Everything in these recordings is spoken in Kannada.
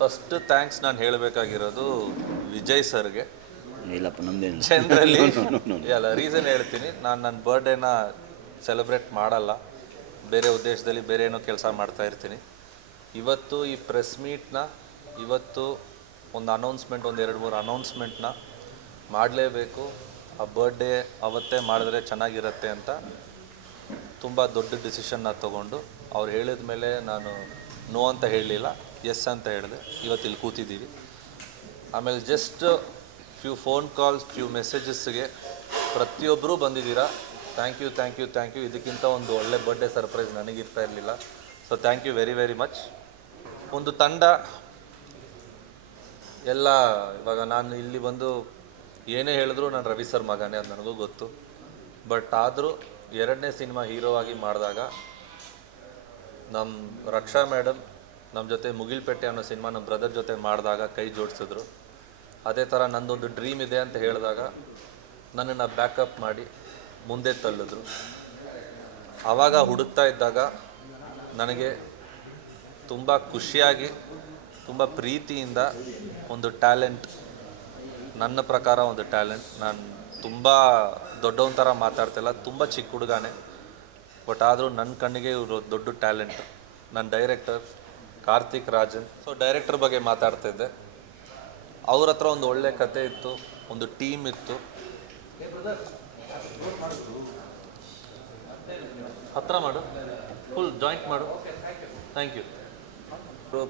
ಫಸ್ಟ್ ಥ್ಯಾಂಕ್ಸ್ ನಾನು ಹೇಳಬೇಕಾಗಿರೋದು ವಿಜಯ್ ಸರ್ಗೆ. ಇಲ್ಲಪ್ಪ ನಮ್ಮದೇನು ಜನರಲಿ ಅಲ್ಲ, ರೀಸನ್ ಹೇಳ್ತೀನಿ. ನಾನು ನನ್ನ ಬರ್ಡೇನ ಸೆಲೆಬ್ರೇಟ್ ಮಾಡಲ್ಲ, ಬೇರೆ ಉದ್ದೇಶದಲ್ಲಿ ಬೇರೆ ಏನೋ ಕೆಲಸ ಮಾಡ್ತಾ ಇರ್ತೀನಿ. ಇವತ್ತು ಈ ಪ್ರೆಸ್ ಮೀಟ್ನ, ಇವತ್ತು ಒಂದು ಅನೌನ್ಸ್ಮೆಂಟ್, ಒಂದು 2-3 ಅನೌನ್ಸ್ಮೆಂಟ್ನ ಮಾಡಲೇಬೇಕು. ಆ ಬರ್ಡೇ ಅವತ್ತೇ ಮಾಡಿದ್ರೆ ಚೆನ್ನಾಗಿರುತ್ತೆ ಅಂತ ತುಂಬ ದೊಡ್ಡ ಡಿಸಿಷನ್ನ ತೊಗೊಂಡು ಅವ್ರು ಹೇಳಿದ ಮೇಲೆ ನಾನು ನೋ ಅಂತ ಹೇಳಲಿಲ್ಲ, ಎಸ್ ಅಂತ ಹೇಳಿದೆ. ಇವತ್ತು ಇಲ್ಲಿ ಕೂತಿದ್ದೀವಿ. ಆಮೇಲೆ just few phone calls, few ಮೆಸೇಜಸ್ಗೆ ಪ್ರತಿಯೊಬ್ಬರೂ ಬಂದಿದ್ದೀರಾ. Thank you thank you thank you. ಇದಕ್ಕಿಂತ ಒಂದು ಒಳ್ಳೆ ಬರ್ಡೇ ಸರ್ಪ್ರೈಸ್ ನನಗಿರ್ತಾ ಇರಲಿಲ್ಲ. So thank you very very much. ಒಂದು ತಂಡ ಎಲ್ಲ, ಇವಾಗ ನಾನು ಇಲ್ಲಿ ಬಂದು ಏನೇ ಹೇಳಿದ್ರು ನಾನು ರವಿ ಸರ್ ಮಗನೇ, ಅದು ನನಗೂ ಗೊತ್ತು. ಬಟ್ ಆದರೂ 2ನೇ ಸಿನಿಮಾ ಹೀರೋ ಆಗಿ ಮಾಡಿದಾಗ ನಮ್ಮ ರಕ್ಷಾ ಮೇಡಮ್ ನಮ್ಮ ಜೊತೆ ಮುಗಿಲ್ಪೇಟೆ ಅನ್ನೋ ಸಿನಿಮಾ ನಮ್ಮ ಬ್ರದರ್ ಜೊತೆ ಮಾಡಿದಾಗ ಕೈ ಜೋಡಿಸಿದ್ರು. ಅದೇ ಥರ ನಂದೊಂದು ಡ್ರೀಮ್ ಇದೆ ಅಂತ ಹೇಳಿದಾಗ ನನ್ನನ್ನು ಬ್ಯಾಕಪ್ ಮಾಡಿ ಮುಂದೆ ತಳ್ಳಿದ್ರು. ಆವಾಗ ಹುಡುಕ್ತಾ ಇದ್ದಾಗ ನನಗೆ ತುಂಬ ಖುಷಿಯಾಗಿ, ತುಂಬ ಪ್ರೀತಿಯಿಂದ ಒಂದು ಟ್ಯಾಲೆಂಟ್, ನನ್ನ ಪ್ರಕಾರ ಒಂದು ಟ್ಯಾಲೆಂಟ್, ನಾನು ತುಂಬ ದೊಡ್ಡವನ ಥರ ಮಾತಾಡ್ತಿಲ್ಲ, ತುಂಬ ಚಿಕ್ಕ ಹುಡುಗನೇ, ಬಟ್ ಆದರೂ ನನ್ನ ಕಣ್ಣಿಗೆ ಇವರು ದೊಡ್ಡ ಟ್ಯಾಲೆಂಟ್. ನನ್ನ director Karthik Rajan. So director ಬಗ್ಗೆ ಮಾತಾಡ್ತಿದ್ದೆ. ಅವ್ರ ಹತ್ರ ಒಂದು ಒಳ್ಳೆ ಕತೆ ಇತ್ತು, ಒಂದು ಟೀಮ್ ಇತ್ತು. ಹತ್ರ ಮಾಡು, ಫುಲ್ ಜಾಯಿಂಟ್ ಮಾಡು. Thank you.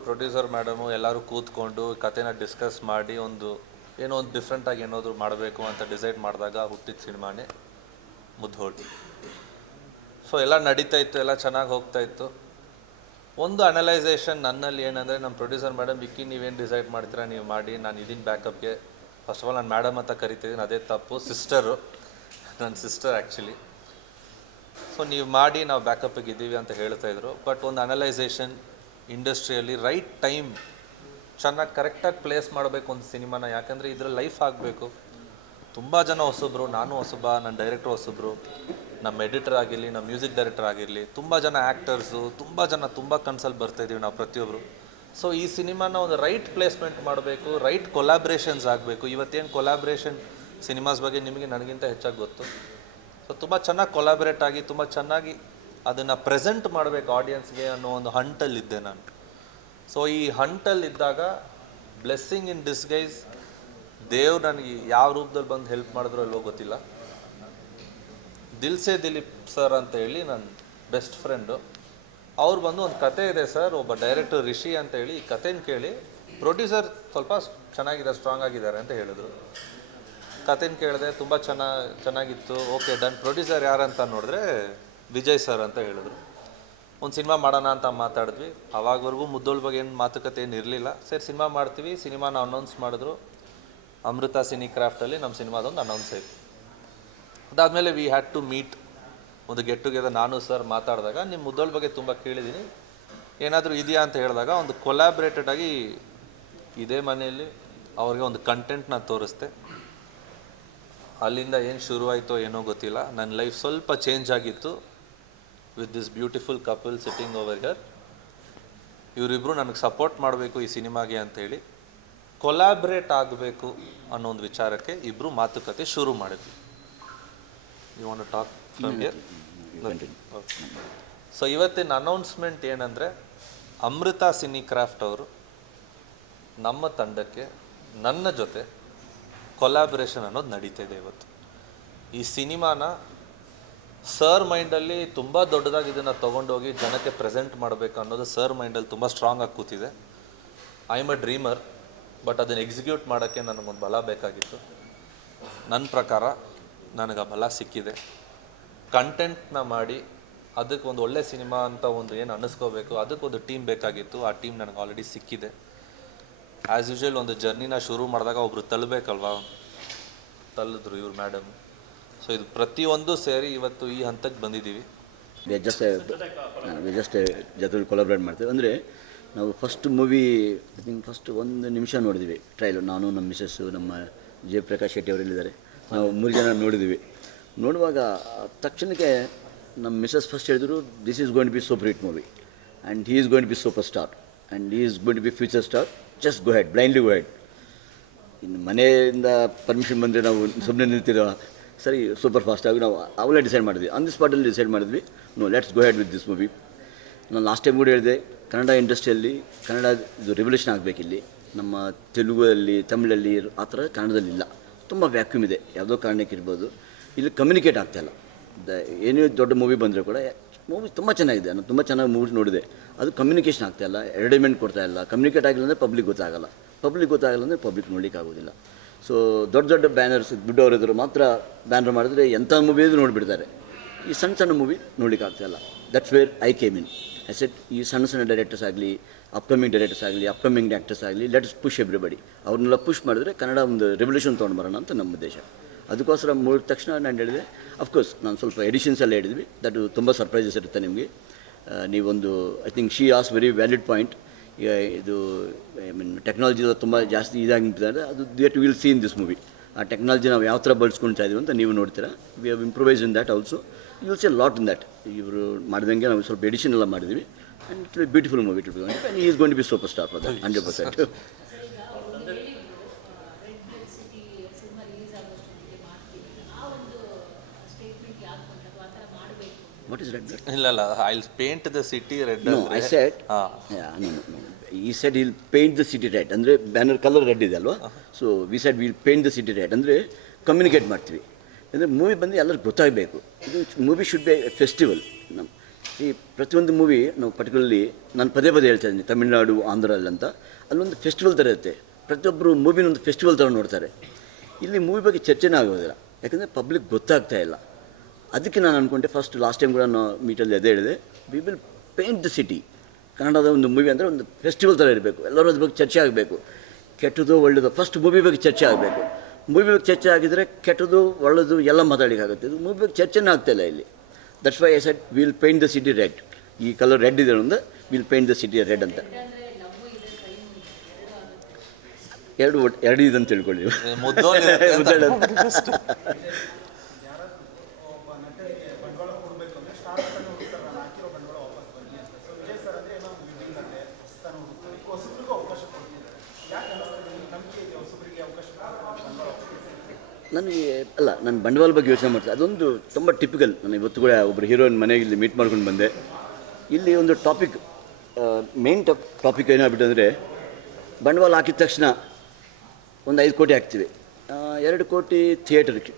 ಪ್ರೊಡ್ಯೂಸರ್ ಮೇಡಮು ಎಲ್ಲರೂ ಕೂತ್ಕೊಂಡು ಕತೆನ ಡಿಸ್ಕಸ್ ಮಾಡಿ ಏನೋ ಒಂದು ಡಿಫ್ರೆಂಟಾಗಿ ಏನಾದರೂ ಮಾಡಬೇಕು ಅಂತ ಡಿಸೈಡ್ ಮಾಡಿದಾಗ ಹುಟ್ಟಿದ ಸಿನಿಮಾನೇ ಮುದ್ಹೋಳು. ಸೊ ಎಲ್ಲ ನಡೀತಾ ಇತ್ತು, ಎಲ್ಲ ಚೆನ್ನಾಗಿ ಹೋಗ್ತಾ ಇತ್ತು. ಒಂದು ಅನಲೈಸೇಷನ್ ನನ್ನಲ್ಲಿ ಏನಂದರೆ, ನಮ್ಮ ಪ್ರೊಡ್ಯೂಸರ್ ಮೇಡಮ್, ವಿಕ್ಕಿ ನೀವೇನು ಡಿಸೈಡ್ ಮಾಡ್ತೀರಾ ನೀವು ಮಾಡಿ, ನಾನು ಇದೀನಿ ಬ್ಯಾಕಪ್ಗೆ. ಫಸ್ಟ್ ಆಫ್ ಆಲ್ ನಾನು ಮೇಡಮ್ ಅಂತ ಕರಿತಿದ್ದೀನಿ, ಅದೇ ತಪ್ಪು. ಸಿಸ್ಟರು, ನನ್ನ ಸಿಸ್ಟರ್ ಆ್ಯಕ್ಚುಲಿ. ಸೊ ನೀವು ಮಾಡಿ, ನಾವು ಬ್ಯಾಕಪ್ಪಿಗೆ ಇದ್ದೀವಿ ಅಂತ ಹೇಳ್ತಾಯಿದ್ರು. ಬಟ್ ಒಂದು ಅನಲೈಸೇಷನ್, ಇಂಡಸ್ಟ್ರಿಯಲ್ಲಿ ರೈಟ್ ಟೈಮ್ ಚೆನ್ನಾಗಿ ಕರೆಕ್ಟಾಗಿ ಪ್ಲೇಸ್ ಮಾಡಬೇಕು ಒಂದು ಸಿನಿಮಾನ. ಯಾಕಂದರೆ ಇದರಲ್ಲಿ ಲೈಫ್ ಆಗಬೇಕು. ತುಂಬ ಜನ ಹೊಸಬ್ರು, ನಾನು ಹೊಸಬ, ನನ್ನ ಡೈರೆಕ್ಟ್ರು ಹೊಸಬ್ರು, ನಮ್ಮ ಎಡಿಟರ್ ಆಗಿರಲಿ, ನಮ್ಮ ಮ್ಯೂಸಿಕ್ ಡೈರೆಕ್ಟರ್ ಆಗಿರಲಿ, ತುಂಬ ಜನ ಆ್ಯಕ್ಟರ್ಸು, ತುಂಬ ಕನ್ಸಲ್ಲಿ ಬರ್ತಾಯಿದ್ದೀವಿ ನಾವು ಪ್ರತಿಯೊಬ್ಬರು. ಸೊ ಈ ಸಿನಿಮಾನ ಒಂದು ರೈಟ್ ಪ್ಲೇಸ್ಮೆಂಟ್ ಮಾಡಬೇಕು, ರೈಟ್ ಕೊಲಾಬ್ರೇಷನ್ಸ್ ಆಗಬೇಕು. ಇವತ್ತೇನು ಕೊಲಾಬ್ರೇಷನ್ ಸಿನಿಮಾಸ್ ಬಗ್ಗೆ ನಿಮಗೆ ನನಗಿಂತ ಹೆಚ್ಚಾಗಿ ಗೊತ್ತು. ಸೊ ತುಂಬ ಚೆನ್ನಾಗಿ ಕೊಲಾಬ್ರೇಟ್ ಆಗಿ, ತುಂಬ ಚೆನ್ನಾಗಿ ಅದನ್ನು ಪ್ರೆಸೆಂಟ್ ಮಾಡಬೇಕು ಆಡಿಯನ್ಸ್ಗೆ ಅನ್ನೋ ಒಂದು ಹಂಟಲ್ಲಿದ್ದೆ ನಾನು. ಸೊ ಈ ಹಂಟಲ್ಲಿದ್ದಾಗ ಬ್ಲೆಸ್ಸಿಂಗ್ ಇನ್ ಡಿಸ್ಗೈಸ್, ದೇವ್ರು ನನಗೆ ಯಾವ ರೂಪದಲ್ಲಿ ಬಂದು ಹೆಲ್ಪ್ ಮಾಡಿದ್ರು ಅಲ್ವೋ ಗೊತ್ತಿಲ್ಲ. ದಿಲ್ಸೆ ದಿಲೀಪ್ ಸರ್ ಅಂತ ಹೇಳಿ ನನ್ನ ಬೆಸ್ಟ್ ಫ್ರೆಂಡು, ಅವ್ರು ಬಂದು ಒಂದು ಕತೆ ಇದೆ ಸರ್, ಒಬ್ಬ ಡೈರೆಕ್ಟರ್ ರಿಷಿ ಅಂತ ಹೇಳಿ, ಈ ಕತೆನ ಕೇಳಿ ಪ್ರೊಡ್ಯೂಸರ್ ಸ್ವಲ್ಪ ಚೆನ್ನಾಗಿದೆ, ಸ್ಟ್ರಾಂಗ್ ಆಗಿದ್ದಾರೆ ಅಂತ ಹೇಳಿದ್ರು. ಕತೆನ ಕೇಳಿದೆ, ತುಂಬ ಚೆನ್ನಾಗಿತ್ತು. Okay done. ಪ್ರೊಡ್ಯೂಸರ್ ಯಾರಂತ ನೋಡಿದ್ರೆ ವಿಜಯ್ ಸರ್ ಅಂತ ಹೇಳಿದ್ರು. ಒಂದು ಸಿನಿಮಾ ಮಾಡೋಣ ಅಂತ ಮಾತಾಡಿದ್ವಿ. ಅವಾಗವರೆಗೂ ಮುದ್ದೋಳ ಬಗ್ಗೆ ಏನು ಮಾತುಕತೆ ಏನು ಇರಲಿಲ್ಲ. ಸರಿ ಸಿನಿಮಾ ಮಾಡ್ತೀವಿ, ಸಿನಿಮಾನ ಅನೌನ್ಸ್ ಮಾಡಿದ್ರು. ಅಮೃತ ಸಿನಿ ಕ್ರಾಫ್ಟಲ್ಲಿ ನಮ್ಮ ಸಿನಿಮಾದೊಂದು ಅನೌನ್ಸ್ ಆಯಿತು. ಅದಾದಮೇಲೆ ವಿ ಹ್ಯಾಡ್ ಟು ಮೀಟ್, ಒಂದು ಗೆಟ್ ಟುಗೆದರ್. ನಾನು ಸರ್ ಮಾತಾಡಿದಾಗ ನಿಮ್ಮ ಮುದ್ದೋಳ ಬಗ್ಗೆ ತುಂಬ ಕೇಳಿದ್ದೀನಿ, ಏನಾದರೂ ಇದೆಯಾ ಅಂತ ಹೇಳಿದಾಗ ಒಂದು ಕೊಲಾಬ್ರೇಟೆಡ್ ಆಗಿ ಇದೇ ಮನೆಯಲ್ಲಿ ಅವ್ರಿಗೆ ಒಂದು ಕಂಟೆಂಟ್ನ ತೋರಿಸ್ದೆ. ಅಲ್ಲಿಂದ ಏನು ಶುರುವಾಯಿತೋ ಏನೋ ಗೊತ್ತಿಲ್ಲ, ನನ್ನ ಲೈಫ್ ಸ್ವಲ್ಪ ಚೇಂಜ್ ಆಗಿತ್ತು with this beautiful couple sitting over here. ಇವರಿಬ್ಬರು ನನಗೆ ಸಪೋರ್ಟ್ ಮಾಡಬೇಕು ಈ ಸಿನಿಮಾಗೆ ಅಂಥೇಳಿ, ಕೊಲಾಬ್ರೇಟ್ ಆಗಬೇಕು ಅನ್ನೋ ಒಂದು ವಿಚಾರಕ್ಕೆ ಇಬ್ಬರು ಮಾತುಕತೆ ಶುರು ಮಾಡಿದ್ವಿ. You want to talk from here? So ಇವತ್ತಿನ ಅನೌನ್ಸ್ಮೆಂಟ್ ಏನಂದರೆ, ಅಮೃತ ಸಿನಿ ಕ್ರಾಫ್ಟ್ ಅವರು ನಮ್ಮ ತಂಡಕ್ಕೆ ನನ್ನ ಜೊತೆ ಕೊಲಾಬ್ರೇಷನ್ ಅನ್ನೋದು ನಡೀತಾ ಇದೆ ಇವತ್ತು. ಈ ಸಿನಿಮಾನ ಸರ್ ಮೈಂಡಲ್ಲಿ ತುಂಬ ದೊಡ್ಡದಾಗಿ ಇದನ್ನು ತೊಗೊಂಡೋಗಿ ಜನಕ್ಕೆ ಪ್ರೆಸೆಂಟ್ ಮಾಡಬೇಕು ಅನ್ನೋದು ಸರ್ ಮೈಂಡಲ್ಲಿ ತುಂಬ ಸ್ಟ್ರಾಂಗ್ ಆಗಿ ಕೂತಿದೆ. I am a dreamer, but ಅದನ್ನು ಎಕ್ಸಿಕ್ಯೂಟ್ ಮಾಡೋಕ್ಕೆ ನನಗೊಂದು ಬಲ ಬೇಕಾಗಿತ್ತು. ನನ್ನ ಪ್ರಕಾರ ನನಗೆ ಆ ಬಲ ಸಿಕ್ಕಿದೆ. ಕಂಟೆಂಟ್ನ ಮಾಡಿ ಅದಕ್ಕೆ ಒಂದು ಒಳ್ಳೆ ಸಿನಿಮಾ ಅಂತ ಒಂದು ಏನು ಅನ್ನಿಸ್ಕೋಬೇಕು, ಅದಕ್ಕೊಂದು ಟೀಮ್ ಬೇಕಾಗಿತ್ತು. ಆ ಟೀಮ್ ನನಗೆ ಆಲ್ರೆಡಿ ಸಿಕ್ಕಿದೆ. ಆ್ಯಸ್ ಯೂಶ್ವಲ್ ಒಂದು ಜರ್ನಿನ ಶುರು ಮಾಡಿದಾಗ ಒಬ್ಬರು ತಳ್ಳಬೇಕಲ್ವಾ, ತಳ್ಳಿದ್ರು ಇವ್ರು ಮೇಡಮ್. ಸೊ ಇದು ಪ್ರತಿಯೊಂದು ಸೇರಿ ಇವತ್ತು ಈ ಹಂತಕ್ಕೆ ಬಂದಿದ್ದೀವಿ. ಜಸ್ಟ್ ಜೊತೆ ಕೊಲಾಬ್ರೇಟ್ ಮಾಡ್ತೀವಿ. ಅಂದರೆ ನಾವು first movie I think first 1 ನಿಮಿಷ ನೋಡಿದ್ವಿ ಟ್ರೈಲು. ನಾನು, ನಮ್ಮ ಮಿಸಸ್ಸು, ನಮ್ಮ ಜಯಪ್ರಕಾಶ್ ಶೆಟ್ಟಿ ಅವರೆಲ್ಲಿದ್ದಾರೆ, ನಾವು 3 ಜನ ನೋಡಿದ್ವಿ. ನೋಡುವಾಗ ತಕ್ಷಣಕ್ಕೆ ನಮ್ಮ ಮಿಸಸ್ ಫಸ್ಟ್ ಹೇಳಿದ್ರು, this is going B super hit movie and he is going B super star and he is going B future star just go head, blindly go head. ಇನ್ನು ಮನೆಯಿಂದ ಪರ್ಮಿಷನ್ ಬಂದರೆ ನಾವು ಸುಮ್ಮನೆ ನಿಲ್ತಿರೋ ಸರಿ, ಸೂಪರ್ ಫಾಸ್ಟಾಗಿ ನಾವು ಅವಾಗಲೇ ಡಿಸೈಡ್ ಮಾಡಿದ್ವಿ, ಆನ್ ದಿ ಸ್ಪಾಟಲ್ಲಿ ಡಿಸೈಡ್ ಮಾಡಿದ್ವಿ, no let's go head with this movie. ನಾನು ಲಾಸ್ಟ್ ಟೈಮ್ ಕೂಡ ಹೇಳಿದೆ, ಕನ್ನಡ ಇಂಡಸ್ಟ್ರಿಯಲ್ಲಿ ಕನ್ನಡ ಇದು ರೆವಲ್ಯೂಷನ್ ಆಗಬೇಕಿಲ್ಲಿ. ನಮ್ಮ ತೆಲುಗಲ್ಲಿ, ತಮಿಳಲ್ಲಿ ಆ ಥರ ಕನ್ನಡದಲ್ಲಿ ಇಲ್ಲ, ತುಂಬ ವ್ಯಾಕ್ಯೂಮ್ ಇದೆ, ಯಾವುದೋ ಕಾರಣಕ್ಕೆ ಇರ್ಬೋದು. ಇಲ್ಲಿ ಕಮ್ಯುನಿಕೇಟ್ ಆಗ್ತಾಯಿಲ್ಲ. ಏನೇ ದೊಡ್ಡ ಮೂವಿ ಬಂದರೂ ಕೂಡ ಮೂವಿ ತುಂಬ ಚೆನ್ನಾಗಿದೆ, ನಾನು ತುಂಬ ಚೆನ್ನಾಗಿ ಮೂವೀಸ್ ನೋಡಿದೆ, ಅದು ಕಮ್ಯುನಿಕೇಷನ್ ಆಗ್ತಾಯಿಲ್ಲ, ಎಂಟರ್ಟೈನ್ಮೆಂಟ್ ಕೊಡ್ತಾಯಿಲ್ಲ. ಕಮ್ಯುನಿಕೇಟ್ ಆಗಿಲ್ಲ ಅಂದರೆ ಪಬ್ಲಿಕ್ ಗೊತ್ತಾಗಲ್ಲ, ಪಬ್ಲಿಕ್ ಗೊತ್ತಾಗಲ್ಲ ಅಂದರೆ ಪಬ್ಲಿಕ್ ನೋಡ್ಲಿಕ್ಕೆ ಆಗೋದಿಲ್ಲ. ಸೊ ದೊಡ್ಡ ದೊಡ್ಡ ಬ್ಯಾನರ್ಸ್ ದುಡ್ಡವರಿದ್ರು ಮಾತ್ರ ಬ್ಯಾನರ್ ಮಾಡಿದ್ರೆ ಎಂಥ ಮೂವಿ ಇದ್ರೂ ನೋಡಿಬಿಡ್ತಾರೆ. ಈ ಸಣ್ಣ ಸಣ್ಣ ಮೂವಿ ನೋಡ್ಲಿಕ್ಕೆ ಆಗ್ತಾಯಿಲ್ಲ. That's where I came in. I said, ಈ ಸಣ್ಣ ಸಣ್ಣ ಡೈರೆಕ್ಟರ್ಸ್ ಆಗಲಿ, ಅಪ್ಕಮಿಂಗ್ ಡೈರೆಕ್ಟರ್ಸ್ ಆಗಲಿ, ಅಪ್ಕಮಿಂಗ್ ಆ್ಯಕ್ಟರ್ಸ್ ಆಗಲಿ, ಲೆಟ್ಸ್ ಪುಷ್ ಎವ್ರಿಬಡಿ. ಅವ್ರನ್ನೆಲ್ಲ ಪುಷ್ ಮಾಡಿದ್ರೆ ಕನ್ನಡ ಒಂದು ರೆವಲ್ಯೂಷನ್ ತೊಗೊಂಡು ಬರೋಣ ಅಂತ ನಮ್ಮ ಉದ್ದೇಶ. ಅದಕ್ಕೋಸ್ಕರ ಮೂಡಿದ ತಕ್ಷಣ ನಾನು ಹೇಳಿದೆ, ಅಫ್ಕೋರ್ಸ್ ನಾನು ಸ್ವಲ್ಪ ಎಡಿಷನ್ಸ್ ಎಲ್ಲ ಹೇಳಿದ್ವಿ, ದಟ್ ತುಂಬ ಸರ್ಪ್ರೈಸಸ್ ಇರುತ್ತೆ ನಿಮಗೆ. ನೀವೊಂದು I think she has very valid point. ಈಗ ಇದು ಐ ಮೀನ್ ಟೆಕ್ನಾಲಜಿ ತುಂಬ ಜಾಸ್ತಿ ಇದಾಗಿಬಿಟ್ಟಿದ್ದಾರೆ, ಅದು that will see in this movie. ಆ ಟೆಕ್ನಾಲಜಿ ನಾವು ಯಾವ ಥರ ಬಳಸ್ಕೊಳ್ತಾ ಇದೀವಿ ಅಂತ ನೀವು ನೋಡ್ತೀರಾ. We have improvise in that also. You will see lot in that. ಇವರು ಮಾಡಿದಂಗೆ ನಾವು ಸ್ವಲ್ಪ ಎಡಿಷನ್ ಎಲ್ಲ ಮಾಡಿದ್ವಿ. And it will beautiful movie. It will be and is going to be super star for that 100%. What is red? ಇಲ್ಲ, I'll paint the city red. No, I said, no. He said he'll paint the city red. ಅಂದರೆ ಬ್ಯಾನರ್ ಕಲರ್ ರೆಡ್ ಇದೆ ಅಲ್ವಾ, so we said will paint the city red. ಅಂದರೆ ಕಮ್ಯುನಿಕೇಟ್ ಮಾಡ್ತೀವಿ. ಅಂದರೆ ಮೂವಿ ಬಂದು ಎಲ್ಲರಿಗೂ ಗೊತ್ತಾಗಬೇಕು. ಇದು movie should be A festival. ಈ ಪ್ರತಿಯೊಂದು ಮೂವಿ ನಾವು ಪರ್ಟಿಕ್ಯುಲರ್ಲಿ ನಾನು ಪದೇ ಹೇಳ್ತಾ ಇದ್ದೀನಿ, ತಮಿಳ್ನಾಡು, ಆಂಧ್ರಲ್ಲಂತ ಅಲ್ಲೊಂದು ಫೆಸ್ಟಿವಲ್ ಥರ ಇರುತ್ತೆ. ಪ್ರತಿಯೊಬ್ಬರು ಮೂವಿನೊಂದು ಫೆಸ್ಟಿವಲ್ ಥರ ನೋಡ್ತಾರೆ. ಇಲ್ಲಿ ಮೂವಿ ಬಗ್ಗೆ ಚರ್ಚೆನೇ ಆಗೋದಿಲ್ಲ, ಯಾಕಂದರೆ ಪಬ್ಲಿಕ್ ಗೊತ್ತಾಗ್ತಾ ಇಲ್ಲ. ಅದಕ್ಕೆ ನಾನು ಅಂದ್ಕೊಂಡೆ, ಫಸ್ಟ್ ಲಾಸ್ಟ್ ಟೈಮ್ ಕೂಡ ನಾನು ಮೀಟಲ್ಲಿ ಅದೇ ಹೇಳಿದೆ, we will paint the city. ಕನ್ನಡದ ಒಂದು ಮೂವಿ ಅಂದರೆ ಒಂದು ಫೆಸ್ಟಿವಲ್ ಥರ ಇರಬೇಕು, ಎಲ್ಲರೂ ಅದ್ರ ಬಗ್ಗೆ ಚರ್ಚೆ ಆಗಬೇಕು. ಕೆಟ್ಟದ್ದು ಒಳ್ಳೆಯದು ಫಸ್ಟ್ ಮೂವಿ ಬಗ್ಗೆ ಚರ್ಚೆ ಆಗಬೇಕು. ಮೂವಿ ಬಗ್ಗೆ ಚರ್ಚೆ ಆಗಿದ್ದರೆ ಕೆಟ್ಟದ್ದು ಒಳ್ಳೆಯದು ಎಲ್ಲ ಮಾತಾಡಲಿಕ್ಕಾಗುತ್ತೆ. ಇದು ಮೂವಿ ಬಗ್ಗೆ ಚರ್ಚೆನೇ ಆಗ್ತಾಯಿಲ್ಲ ಇಲ್ಲಿ. That's why I said will paint the city red. ಈ ಕಲರ್ ರೆಡ್ ಇದೆ ಅಂದರೆ will paint the city red ಅಂತ. ಎರಡು ಇದೆ ಅಂತ ತಿಳ್ಕೊಳ್ಳಿ. ನನಗೆ ನಾನು ಬಂಡವಾಳ ಬಗ್ಗೆ ಯೋಚನೆ ಮಾಡ್ತೀನಿ. ಅದೊಂದು ತುಂಬ ಟಿಪಿಕಲ್. ನಾನು ಇವತ್ತು ಕೂಡ ಒಬ್ಬರು ಹೀರೋಯಿನ್ ಮನೆಗೆ ಇಲ್ಲಿ ಮೀಟ್ ಮಾಡ್ಕೊಂಡು ಬಂದೆ. ಇಲ್ಲಿ ಒಂದು ಟಾಪಿಕ್, ಮೇನ್ ಟಾಪಿಕ್ ಏನಾಗ್ಬಿಟ್ಟು ಅಂದರೆ, ಬಂಡವಾಳ ಹಾಕಿದ ತಕ್ಷಣ ಒಂದು 5 ಕೋಟಿ ಹಾಕ್ತೀವಿ, 2 ಕೋಟಿ ಥಿಯೇಟರ್ಗೆ,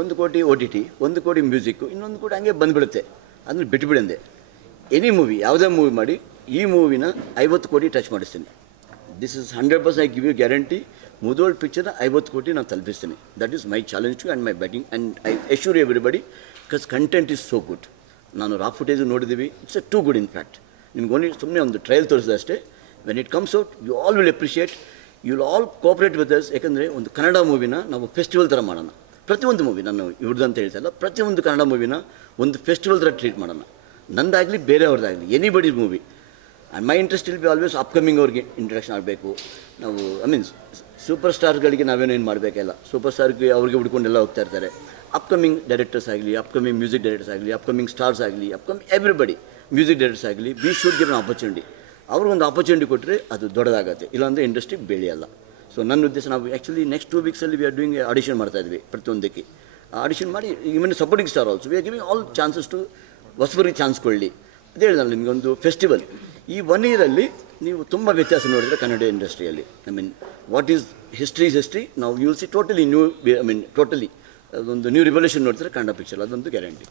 1 ಕೋಟಿ OTT, 1 ಕೋಟಿ ಮ್ಯೂಸಿಕ್ಕು, ಇನ್ನೊಂದು ಕೋಟಿ ಹಂಗೆ ಬಂದುಬಿಡುತ್ತೆ. ಅದನ್ನು ಬಿಟ್ಟುಬಿಡಂದೆ. ಎನಿ ಮೂವಿ, ಯಾವುದೇ ಮೂವಿ ಮಾಡಿ ಈ ಮೂವಿನ 50 ಕೋಟಿ ಟಚ್ ಮಾಡಿಸ್ತೀನಿ. This is 100% I give you guarantee. Mudhol ಪಿಕ್ಚರ್ನ 50 ಕೋಟಿ ನಾನು ತಲುಪಿಸ್ತೀನಿ. That is my challenge to and my batting and I assure everybody, because content is so good. ನಾನು ರಾ ಫುಟೇಜು ನೋಡಿದ್ದೀವಿ, it's too good. In fact ನಿಮ್ಗೆ ಓನ್ಲಿ ಸುಮ್ಮನೆ ಒಂದು ಟ್ರಯಲ್ ತೋರಿಸಿದೆ ಅಷ್ಟೇ. When it comes out you all will appreciate, you will all cooperate with us. ಯಾಕಂದರೆ ಒಂದು ಕನ್ನಡ ಮೂವಿನ ನಾವು ಫೆಸ್ಟಿವಲ್ ಥರ ಮಾಡೋಣ. ಪ್ರತಿಯೊಂದು ಮೂವಿ, ನಾನು ಇವ್ರದ್ದು ಅಂತ ಹೇಳ್ತಾ ಇಲ್ಲ, ಪ್ರತಿಯೊಂದು ಕನ್ನಡ ಮೂವಿನ ಒಂದು ಫೆಸ್ಟಿವಲ್ ಥರ ಟ್ರೀಟ್ ಮಾಡೋಣ. ನಂದಾಗಲಿ ಬೇರೆಯವ್ರದ್ದಾಗಲಿ, anybody movie. And my interest will be always upcoming ಅವ್ರಿಗೆ ಇಂಟ್ರಡಕ್ಷನ್ ಆಗಬೇಕು. ನಾವು ಐ ಮೀನ್ಸ್ ಸೂಪರ್ ಸ್ಟಾರ್ಗಳಿಗೆ ನಾವೇನೇನು ಮಾಡಬೇಕಲ್ಲ, ಸೂಪರ್ ಸ್ಟಾರ್ಗೆ ಅವ್ರಿಗೆ ಹುಡ್ಕೊಂಡೆಲ್ಲ ಹೋಗ್ತಾ ಇರ್ತಾರೆ. ಅಪ್ಕಮಿಂಗ್ ಡೈರೆಕ್ಟರ್ಸ್ ಆಗಲಿ, ಅಪ್ಕಮಿಂಗ್ ಮ್ಯೂಸಿಕ್ ಡೈರೆಕ್ಟರ್ಸ್ ಆಗಲಿ, ಅಪ್ಕಮಿಂಗ್ ಸ್ಟಾರ್ಸ್ ಆಗಲಿ, ಅಪ್ಕಮಿಂಗ್ ಎವ್ರಿಬಡಿ ಮ್ಯೂಸಿಕ್ ಡೈರೆಕ್ಟರ್ಸ್ ಆಗಲಿ, we should give an opportunity. ಅವ್ರಿಗೊಂದು ಆಪರ್ಚುನಿಟಿ ಕೊಟ್ಟರೆ ಅದು ದೊಡ್ಡದಾಗುತ್ತೆ, ಇಲ್ಲಾಂದರೆ ಇಂಡಸ್ಟ್ರಿ ಬೆಳೆಯಲ್ಲ. ಸೊ ನನ್ನ ಉದ್ದೇಶ, ನಾವು ಆ್ಯಕ್ಚುಲಿ ನೆಕ್ಸ್ಟ್ 2 ವೀಕ್ಸಲ್ಲಿ ವಿ ಆರ್ ಡೂಯಿಂಗ್ ಆಡಿಷನ್ ಮಾಡ್ತಾಯಿದ್ವಿ ಪ್ರತಿಯೊಂದಕ್ಕೆ. ಆಡಿಷನ್ ಮಾಡಿ even supporting star also we are giving all chances to ಹೊಸಬರಿಗೆ ಚಾನ್ಸ್ ಕೊಡಲಿ. ಅದೇ ಹೇಳಿದ ನಿಮಗೊಂದು ಫೆಸ್ಟಿವಲ್. ಈ 1 ಇಯರಲ್ಲಿ ನೀವು ತುಂಬ ವ್ಯತ್ಯಾಸ ನೋಡಿದರೆ ಕನ್ನಡ ಇಂಡಸ್ಟ್ರಿಯಲ್ಲಿ. I mean what is history is history. ನಾವು you will see totally new, I mean totally ಅದೊಂದು ನ್ಯೂ ರಿವಲ್ಯೂಷನ್ ನೋಡ್ತಾರೆ ಕನ್ನಡ ಪಿಕ್ಚರ್, ಅದೊಂದು ಗ್ಯಾರಂಟಿ.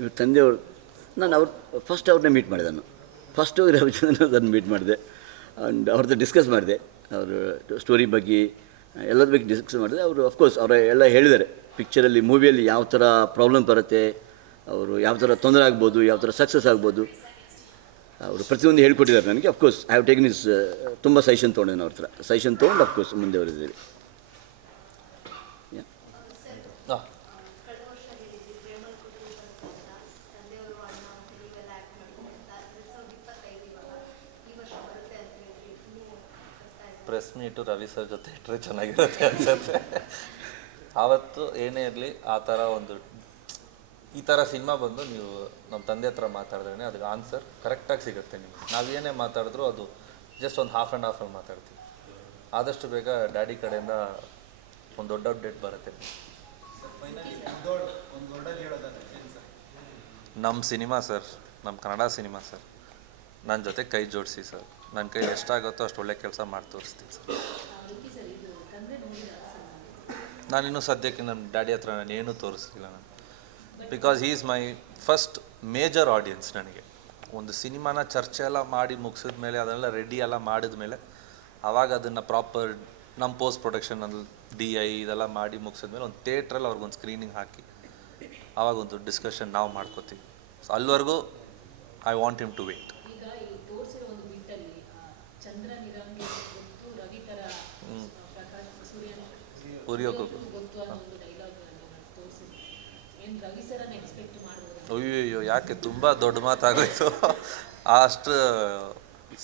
ಇವ್ರ ತಂದೆಯವರು, ನಾನು ಅವ್ರನ್ನ ಮೀಟ್ ಮಾಡಿದೆ. ನಾನು ಫಸ್ಟು ರವಿಚಂದ್ರನ್ ಅದನ್ನು ಮೀಟ್ ಮಾಡಿದೆ. ಆ್ಯಂಡ್ ಅವ್ರದ್ದು ಡಿಸ್ಕಸ್ ಮಾಡಿದೆ, ಅವರು ಸ್ಟೋರಿ ಬಗ್ಗೆ ಎಲ್ಲದ ಬಗ್ಗೆ ಡಿಸ್ಕಸ್ ಮಾಡಿದೆ. ಅವರು ಅಫ್ಕೋರ್ಸ್ ಅವರು ಎಲ್ಲ ಹೇಳಿದ್ದಾರೆ, ಪಿಕ್ಚರಲ್ಲಿ ಮೂವಿಯಲ್ಲಿ ಯಾವ ಥರ ಪ್ರಾಬ್ಲಮ್ ಬರುತ್ತೆ, ಅವರು ಯಾವ ಥರ ತೊಂದರೆ ಆಗ್ಬೋದು, ಯಾವ ಥರ ಸಕ್ಸಸ್ ಆಗ್ಬೋದು, ಅವರು ಪ್ರತಿಯೊಂದು ಹೇಳ್ಕೊಟ್ಟಿದ್ದಾರೆ ನನಗೆ. Of course I have taken is ತುಂಬ ಸಜೆಷನ್ ತೊಗೊಂಡಿದ್ದೀನಿ ಅವ್ರ ಹತ್ರ. ಸಜೆಷನ್ ತೊಗೊಂಡು ಅಫ್ಕೋರ್ಸ್ ಮುಂದೆ ಅವರಿದ್ದೀವಿ. ಪ್ರೆಸ್ ಮೀಟು ರವಿ ಸರ್ ಜೊತೆ ಇಟ್ಟರೆ ಚೆನ್ನಾಗಿರುತ್ತೆ ಅನ್ಸುತ್ತೆ. ಆವತ್ತು ಏನೇ ಇರಲಿ ಆ ಥರ ಒಂದು ಈ ಥರ ಸಿನಿಮಾ ಬಂದು ನೀವು ನಮ್ಮ ತಂದೆ ಹತ್ರ ಮಾತಾಡಿದ್ರೆ ಅದಕ್ಕೆ ಆನ್ಸರ್ ಕರೆಕ್ಟಾಗಿ ಸಿಗುತ್ತೆ ನಿಮಗೆ. ನಾವು ಏನೇ ಮಾತಾಡಿದ್ರು ಅದು ಜಸ್ಟ್ ಒಂದು ಹಾಫ್ ಆ್ಯಂಡ್ ಹಾಫಲ್ಲಿ ಮಾತಾಡ್ತೀವಿ. ಆದಷ್ಟು ಬೇಗ ಡ್ಯಾಡಿ ಕಡೆಯಿಂದ ಒಂದು ದೊಡ್ಡ ಅಪ್ಡೇಟ್ ಬರುತ್ತೆ. ನಮ್ಮ ಸಿನಿಮಾ ಸರ್, ನಮ್ಮ ಕನ್ನಡ ಸಿನಿಮಾ ಸರ್, ನನ್ನ ಜೊತೆ ಕೈ ಜೋಡಿಸಿ ಸರ್. ನನ್ನ ಕೈ ಎಷ್ಟಾಗುತ್ತೋ ಅಷ್ಟು ಒಳ್ಳೆ ಕೆಲಸ ಮಾಡಿ ತೋರಿಸ್ತೀನಿ ಸರ್. ನಾನಿನ್ನೂ ಸದ್ಯಕ್ಕೆ ನನ್ನ ಡ್ಯಾಡಿ ಹತ್ರ ನಾನು ಏನೂ ತೋರಿಸ್ತಿಲ್ಲ ನಾನು, because he is my first major audience. ನನಗೆ ಒಂದು ಸಿನಿಮಾನ ಚರ್ಚೆ ಎಲ್ಲ ಮಾಡಿ ಮುಗಿಸಿದ ಮೇಲೆ ಅದೆಲ್ಲ ರೆಡಿ ಎಲ್ಲ ಮಾಡಿದ ಮೇಲೆ ಆವಾಗ ಅದನ್ನು ಪ್ರಾಪರ್ ನಮ್ಮ ಪೋಸ್ಟ್ ಪ್ರೊಡಕ್ಷನಲ್ಲಿ DI ಇದೆಲ್ಲ ಮಾಡಿ ಮುಗಿಸಿದ್ಮೇಲೆ ಒಂದು ಥಿಯೇಟ್ರಲ್ಲಿ ಅವ್ರಿಗೊಂದು ಸ್ಕ್ರೀನಿಂಗ್ ಹಾಕಿ ಆವಾಗ ಒಂದು ಡಿಸ್ಕಷನ್ ನಾವು ಮಾಡ್ಕೋತೀವಿ. ಸೊ ಅಲ್ಲಿವರೆಗೂ I want him to wait. ಉರಿಯೋಕ್ಕೂ ಅಯ್ಯೋ ಯಾಕೆ ತುಂಬ ದೊಡ್ಡ ಮಾತಾಗೋಯ್ತು. ಅಷ್ಟು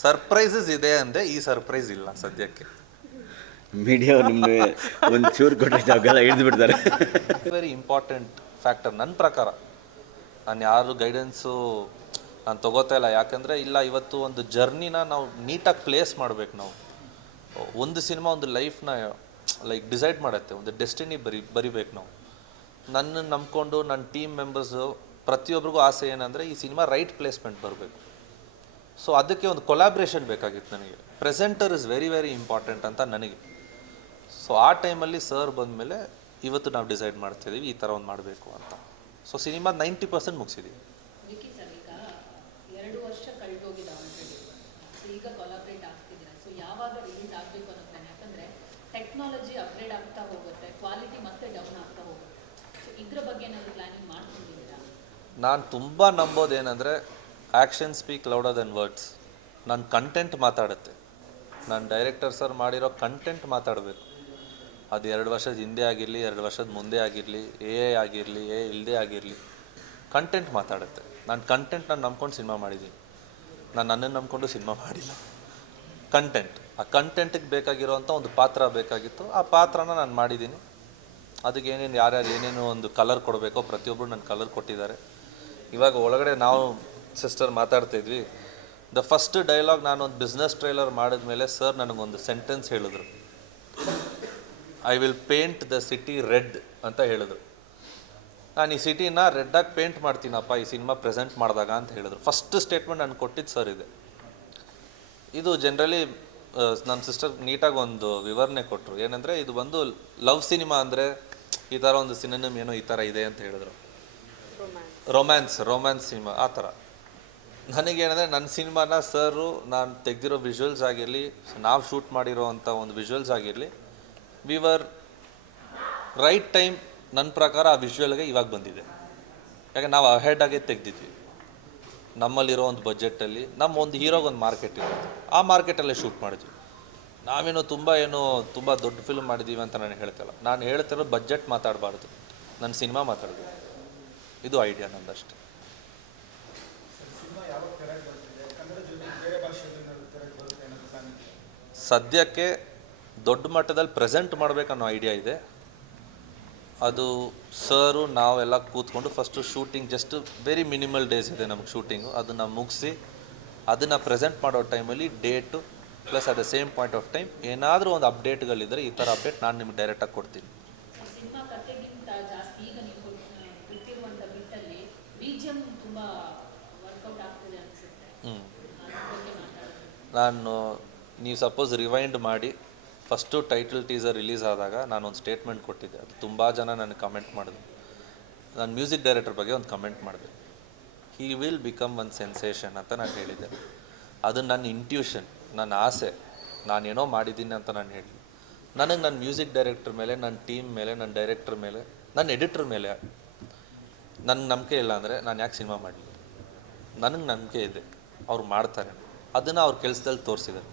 ಸರ್ಪ್ರೈಸಸ್ ಇದೆ ಅಂದೆ, ಈ ಸರ್ಪ್ರೈಸ್ ಇಲ್ಲ ಸದ್ಯಕ್ಕೆ. ಮೀಡಿಯಾ ನಿಮಗೆ ಒಂದು ಚೂರು ಕೊಟ್ಟರೆ ಅವೆಲ್ಲ ಹಿಡಿದು ಬಿಡ್ತಾರೆ. ವೆರಿ ಇಂಪಾರ್ಟೆಂಟ್ ಫ್ಯಾಕ್ಟರ್ ನನ್ನ ಪ್ರಕಾರ. ನಾನು ಯಾರು ಗೈಡೆನ್ಸು ನಾನು ತೊಗೋತಾ ಇಲ್ಲ. ಯಾಕಂದರೆ ಇಲ್ಲ, ಇವತ್ತು ಒಂದು ಜರ್ನಿನ ನಾವು ನೀಟಾಗಿ ಪ್ಲೇಸ್ ಮಾಡಬೇಕು. ನಾವು ಒಂದು ಸಿನಿಮಾ ಒಂದು ಲೈಫ್ನ ಲೈಕ್ ಡಿಸೈಡ್ ಮಾಡುತ್ತೆ, ಒಂದು ಡೆಸ್ಟಿನಿ ಬರಿಬೇಕು ನಾವು. ನನ್ನನ್ನು ನಂಬ್ಕೊಂಡು ನನ್ನ ಟೀಮ್ ಮೆಂಬರ್ಸು ಪ್ರತಿಯೊಬ್ಬರಿಗೂ ಆಸೆ ಏನಂದರೆ ಈ ಸಿನಿಮಾ ರೈಟ್ ಪ್ಲೇಸ್ಮೆಂಟ್ ಬರಬೇಕು. ಸೊ ಅದಕ್ಕೆ ಒಂದು ಕೊಲಾಬ್ರೇಷನ್ ಬೇಕಾಗಿತ್ತು ನನಗೆ. Presenter is very very important ಅಂತ ನನಗೆ. ಸೊ ಆ ಟೈಮಲ್ಲಿ ಸರ್ ಬಂದಮೇಲೆ ಇವತ್ತು ನಾವು ಡಿಸೈಡ್ ಮಾಡ್ತಿದ್ದೀವಿ ಈ ಥರ ಒಂದು ಮಾಡಬೇಕು ಅಂತ. So cinema 90% ಮುಗಿಸಿದ್ದೀವಿ. ಟೆಕ್ನಾಲಜಿ ಅಪ್ಗ್ರೇಡ್ ಆಗ್ತಾ ಹೋಗುತ್ತೆ, ಕ್ವಾಲಿಟಿ ಮತ್ತೆ ಡೌನ್ ಆಗ್ತಾ ಹೋಗುತ್ತೆ. ಸೊ ಇದ್ರ ಬಗ್ಗೆ ಏನಾದರೂ ಪ್ಲಾನಿಂಗ್ ಮಾಡ್ಕೊಂಡಿದ್ದೀರಾ? ನಾನು ತುಂಬ ನಂಬೋದೇನೆಂದರೆ action speak louder then words. ನನ್ನ ಕಂಟೆಂಟ್ ಮಾತಾಡುತ್ತೆ. ನಾನು ಡೈರೆಕ್ಟರ್ ಸರ್ ಮಾಡಿರೋ ಕಂಟೆಂಟ್ ಮಾತಾಡಬೇಕು. ಅದು 2 ವರ್ಷದ ಹಿಂದೆ ಆಗಿರಲಿ, 2 ವರ್ಷದ ಮುಂದೆ ಆಗಿರಲಿ, ಆಗಿರಲಿ, ಇಲ್ಲದೆ ಆಗಿರಲಿ, ಕಂಟೆಂಟ್ ಮಾತಾಡುತ್ತೆ. ನಾನು ಕಂಟೆಂಟ್ನ ನಂಬ್ಕೊಂಡು ಸಿನಿಮಾ ಮಾಡಿದ್ದೀನಿ. ನಾನು ನನ್ನನ್ನು ನಂಬ್ಕೊಂಡು ಸಿನಿಮಾ ಮಾಡಿಲ್ಲ. ಕಂಟೆಂಟ್, ಆ ಕಂಟೆಂಟಿಗೆ ಬೇಕಾಗಿರೋವಂಥ ಒಂದು ಪಾತ್ರ ಬೇಕಾಗಿತ್ತು. ಆ ಪಾತ್ರನ ನಾನು ಮಾಡಿದ್ದೀನಿ. ಅದಕ್ಕೆ ಏನೇನು ಯಾರ್ಯಾರು ಏನೇನು ಒಂದು ಕಲರ್ ಕೊಡಬೇಕೋ ಪ್ರತಿಯೊಬ್ಬರು ನನ್ನ ಕಲರ್ ಕೊಟ್ಟಿದ್ದಾರೆ. ಇವಾಗ ಒಳಗಡೆ ನಾವು ಸಿಸ್ಟರ್ ಮಾತಾಡ್ತಾಯಿದ್ವಿ. ದ ಫಸ್ಟ್ ಡೈಲಾಗ್ ನಾನೊಂದು ಬಿಸ್ನೆಸ್ ಟ್ರೈಲರ್ ಮಾಡಿದ್ಮೇಲೆ ಸರ್ ನನಗೊಂದು ಸೆಂಟೆನ್ಸ್ ಹೇಳಿದ್ರು, I will paint the city red ಅಂತ ಹೇಳಿದ್ರು. ನಾನು ಈ ಸಿಟಿನ ರೆಡ್ಡಾಗಿ ಪೇಂಟ್ ಮಾಡ್ತೀನಪ್ಪ ಈ ಸಿನಿಮಾ ಪ್ರೆಸೆಂಟ್ ಮಾಡಿದಾಗ ಅಂತ ಹೇಳಿದ್ರು. ಫಸ್ಟ್ ಸ್ಟೇಟ್ಮೆಂಟ್ ನಾನು ಕೊಟ್ಟಿದ್ದು ಸರ್ ಇದೆ. ಇದು ಜನರಲಿ ನಮ್ಮ ಸಿಸ್ಟರ್ ನೀಟಾಗಿ ಒಂದು ವಿವರಣೆ ಕೊಟ್ಟರು. ಏನಂದರೆ ಇದು ಬಂದು ಲವ್ ಸಿನಿಮಾ ಅಂದರೆ ಈ ಥರ ಒಂದು ಸಿನಿಮಾ ಏನೋ ಈ ಥರ ಇದೆ ಅಂತ ಹೇಳಿದ್ರು. ರೊಮ್ಯಾನ್ಸ್ ಸಿನಿಮಾ ಆ ಥರ. ನನಗೇನಂದರೆ ನನ್ನ ಸಿನಿಮಾನ ಸರು ನಾನು ತೆಗೆದಿರೋ ವಿಜುವಲ್ಸ್ ಆಗಿರಲಿ, ನಾವು ಶೂಟ್ ಮಾಡಿರೋ ಅಂಥ ಒಂದು ವಿಜುವಲ್ಸ್ ಆಗಿರಲಿ, ವಿ ವರ್ ರೈಟ್ ಟೈಮ್. ನನ್ನ ಪ್ರಕಾರ ಆ ವಿಜುವಲ್ಗೆ ಇವಾಗ ಬಂದಿದೆ. ಯಾಕೆ ನಾವು ಅಹೆಡಾಗೆ ತೆಗೆದಿದ್ವಿ. ನಮ್ಮಲ್ಲಿರೋ ಒಂದು ಬಜೆಟಲ್ಲಿ ನಮ್ಮ ಒಂದು ಹೀರೋಗೊಂದು ಮಾರ್ಕೆಟ್ ಇರುತ್ತೆ, ಆ ಮಾರ್ಕೆಟಲ್ಲೇ ಶೂಟ್ ಮಾಡಿದ್ವಿ. ನಾವೇನೋ ತುಂಬ ದೊಡ್ಡ ಫಿಲ್ಮ್ ಮಾಡಿದ್ದೀವಿ ಅಂತ ನಾನು ಹೇಳ್ತಾಯಿಲ್ಲ. ನಾನು ಹೇಳ್ತಿರೋ ಬಜೆಟ್ ಮಾತಾಡಬಾರ್ದು, ನನ್ನ ಸಿನಿಮಾ ಮಾತಾಡಬೇಕು. ಇದು ಐಡಿಯಾ ನಂದಷ್ಟೇ. ಸದ್ಯಕ್ಕೆ ದೊಡ್ಡ ಮಟ್ಟದಲ್ಲಿ ಪ್ರೆಸೆಂಟ್ ಮಾಡಬೇಕನ್ನೋ ಐಡಿಯಾ ಇದೆ. ಅದು ಸರು ನಾವೆಲ್ಲ ಕೂತ್ಕೊಂಡು first shooting just very minimal days ಇದೆ ನಮಗೆ ಶೂಟಿಂಗು. ಅದನ್ನು ಮುಗಿಸಿ ಅದನ್ನು ಪ್ರೆಸೆಂಟ್ ಮಾಡೋ ಟೈಮಲ್ಲಿ date plus at the same point of time ಏನಾದರೂ ಒಂದು ಅಪ್ಡೇಟ್ಗಳಿದ್ದರೆ ಈ ಥರ ಅಪ್ಡೇಟ್ ನಾನು ನಿಮ್ಗೆ ಡೈರೆಕ್ಟಾಗಿ ಕೊಡ್ತೀನಿ. ಸಿನಿಮಾ ಕಥೆಗಿಂತ ಜಾಸ್ತಿ ಈಗ ನೀವು ಬಿಟ್ಟಿರುವಂಥ ಬಿಟ್ಟಲ್ಲಿ BGM ತುಂಬ ವರ್ಕೌಟ್ ಆಗ್ತಿದೆ ಅನಿಸುತ್ತೆ. ನಾನು ನೀವು ಸಪೋಸ್ ರಿವೈಂಡ್ ಮಾಡಿ ಫಸ್ಟು ಟೈಟಲ್ ಟೀಸರ್ ರಿಲೀಸ್ ಆದಾಗ ನಾನೊಂದು ಸ್ಟೇಟ್ಮೆಂಟ್ ಕೊಟ್ಟಿದ್ದೆ. ಅದು ತುಂಬ ಜನ ನನಗೆ ಕಮೆಂಟ್ ಮಾಡಿದ್ರು. ನಾನು ಮ್ಯೂಸಿಕ್ ಡೈರೆಕ್ಟರ್ ಬಗ್ಗೆ ಒಂದು ಕಮೆಂಟ್ ಮಾಡಿದೆ, he will become one sensation ಅಂತ ನಾನು ಹೇಳಿದ್ದೆ. ಅದು ನನ್ನ ಇಂಟ್ಯೂಷನ್, ನನ್ನ ಆಸೆ, ನಾನೇನೋ ಮಾಡಿದ್ದೀನಿ ಅಂತ ನಾನು ಹೇಳಿ. ನನಗೆ ನನ್ನ ಮ್ಯೂಸಿಕ್ ಡೈರೆಕ್ಟರ್ ಮೇಲೆ, ನನ್ನ ಟೀಮ್ ಮೇಲೆ, ನನ್ನ ಡೈರೆಕ್ಟರ್ ಮೇಲೆ, ನನ್ನ ಎಡಿಟರ್ ಮೇಲೆ ನನ್ನ ನಂಬಿಕೆ ಇಲ್ಲ ಅಂದರೆ ನಾನು ಯಾಕೆ ಸಿನಿಮಾ ಮಾಡಲಿ? ನನಗೆ ನಂಬಿಕೆ ಇದೆ, ಅವ್ರು ಮಾಡ್ತಾರೆ. ಅದನ್ನು ಅವ್ರ ಕೆಲಸದಲ್ಲಿ ತೋರಿಸಿದ್ದಾರೆ.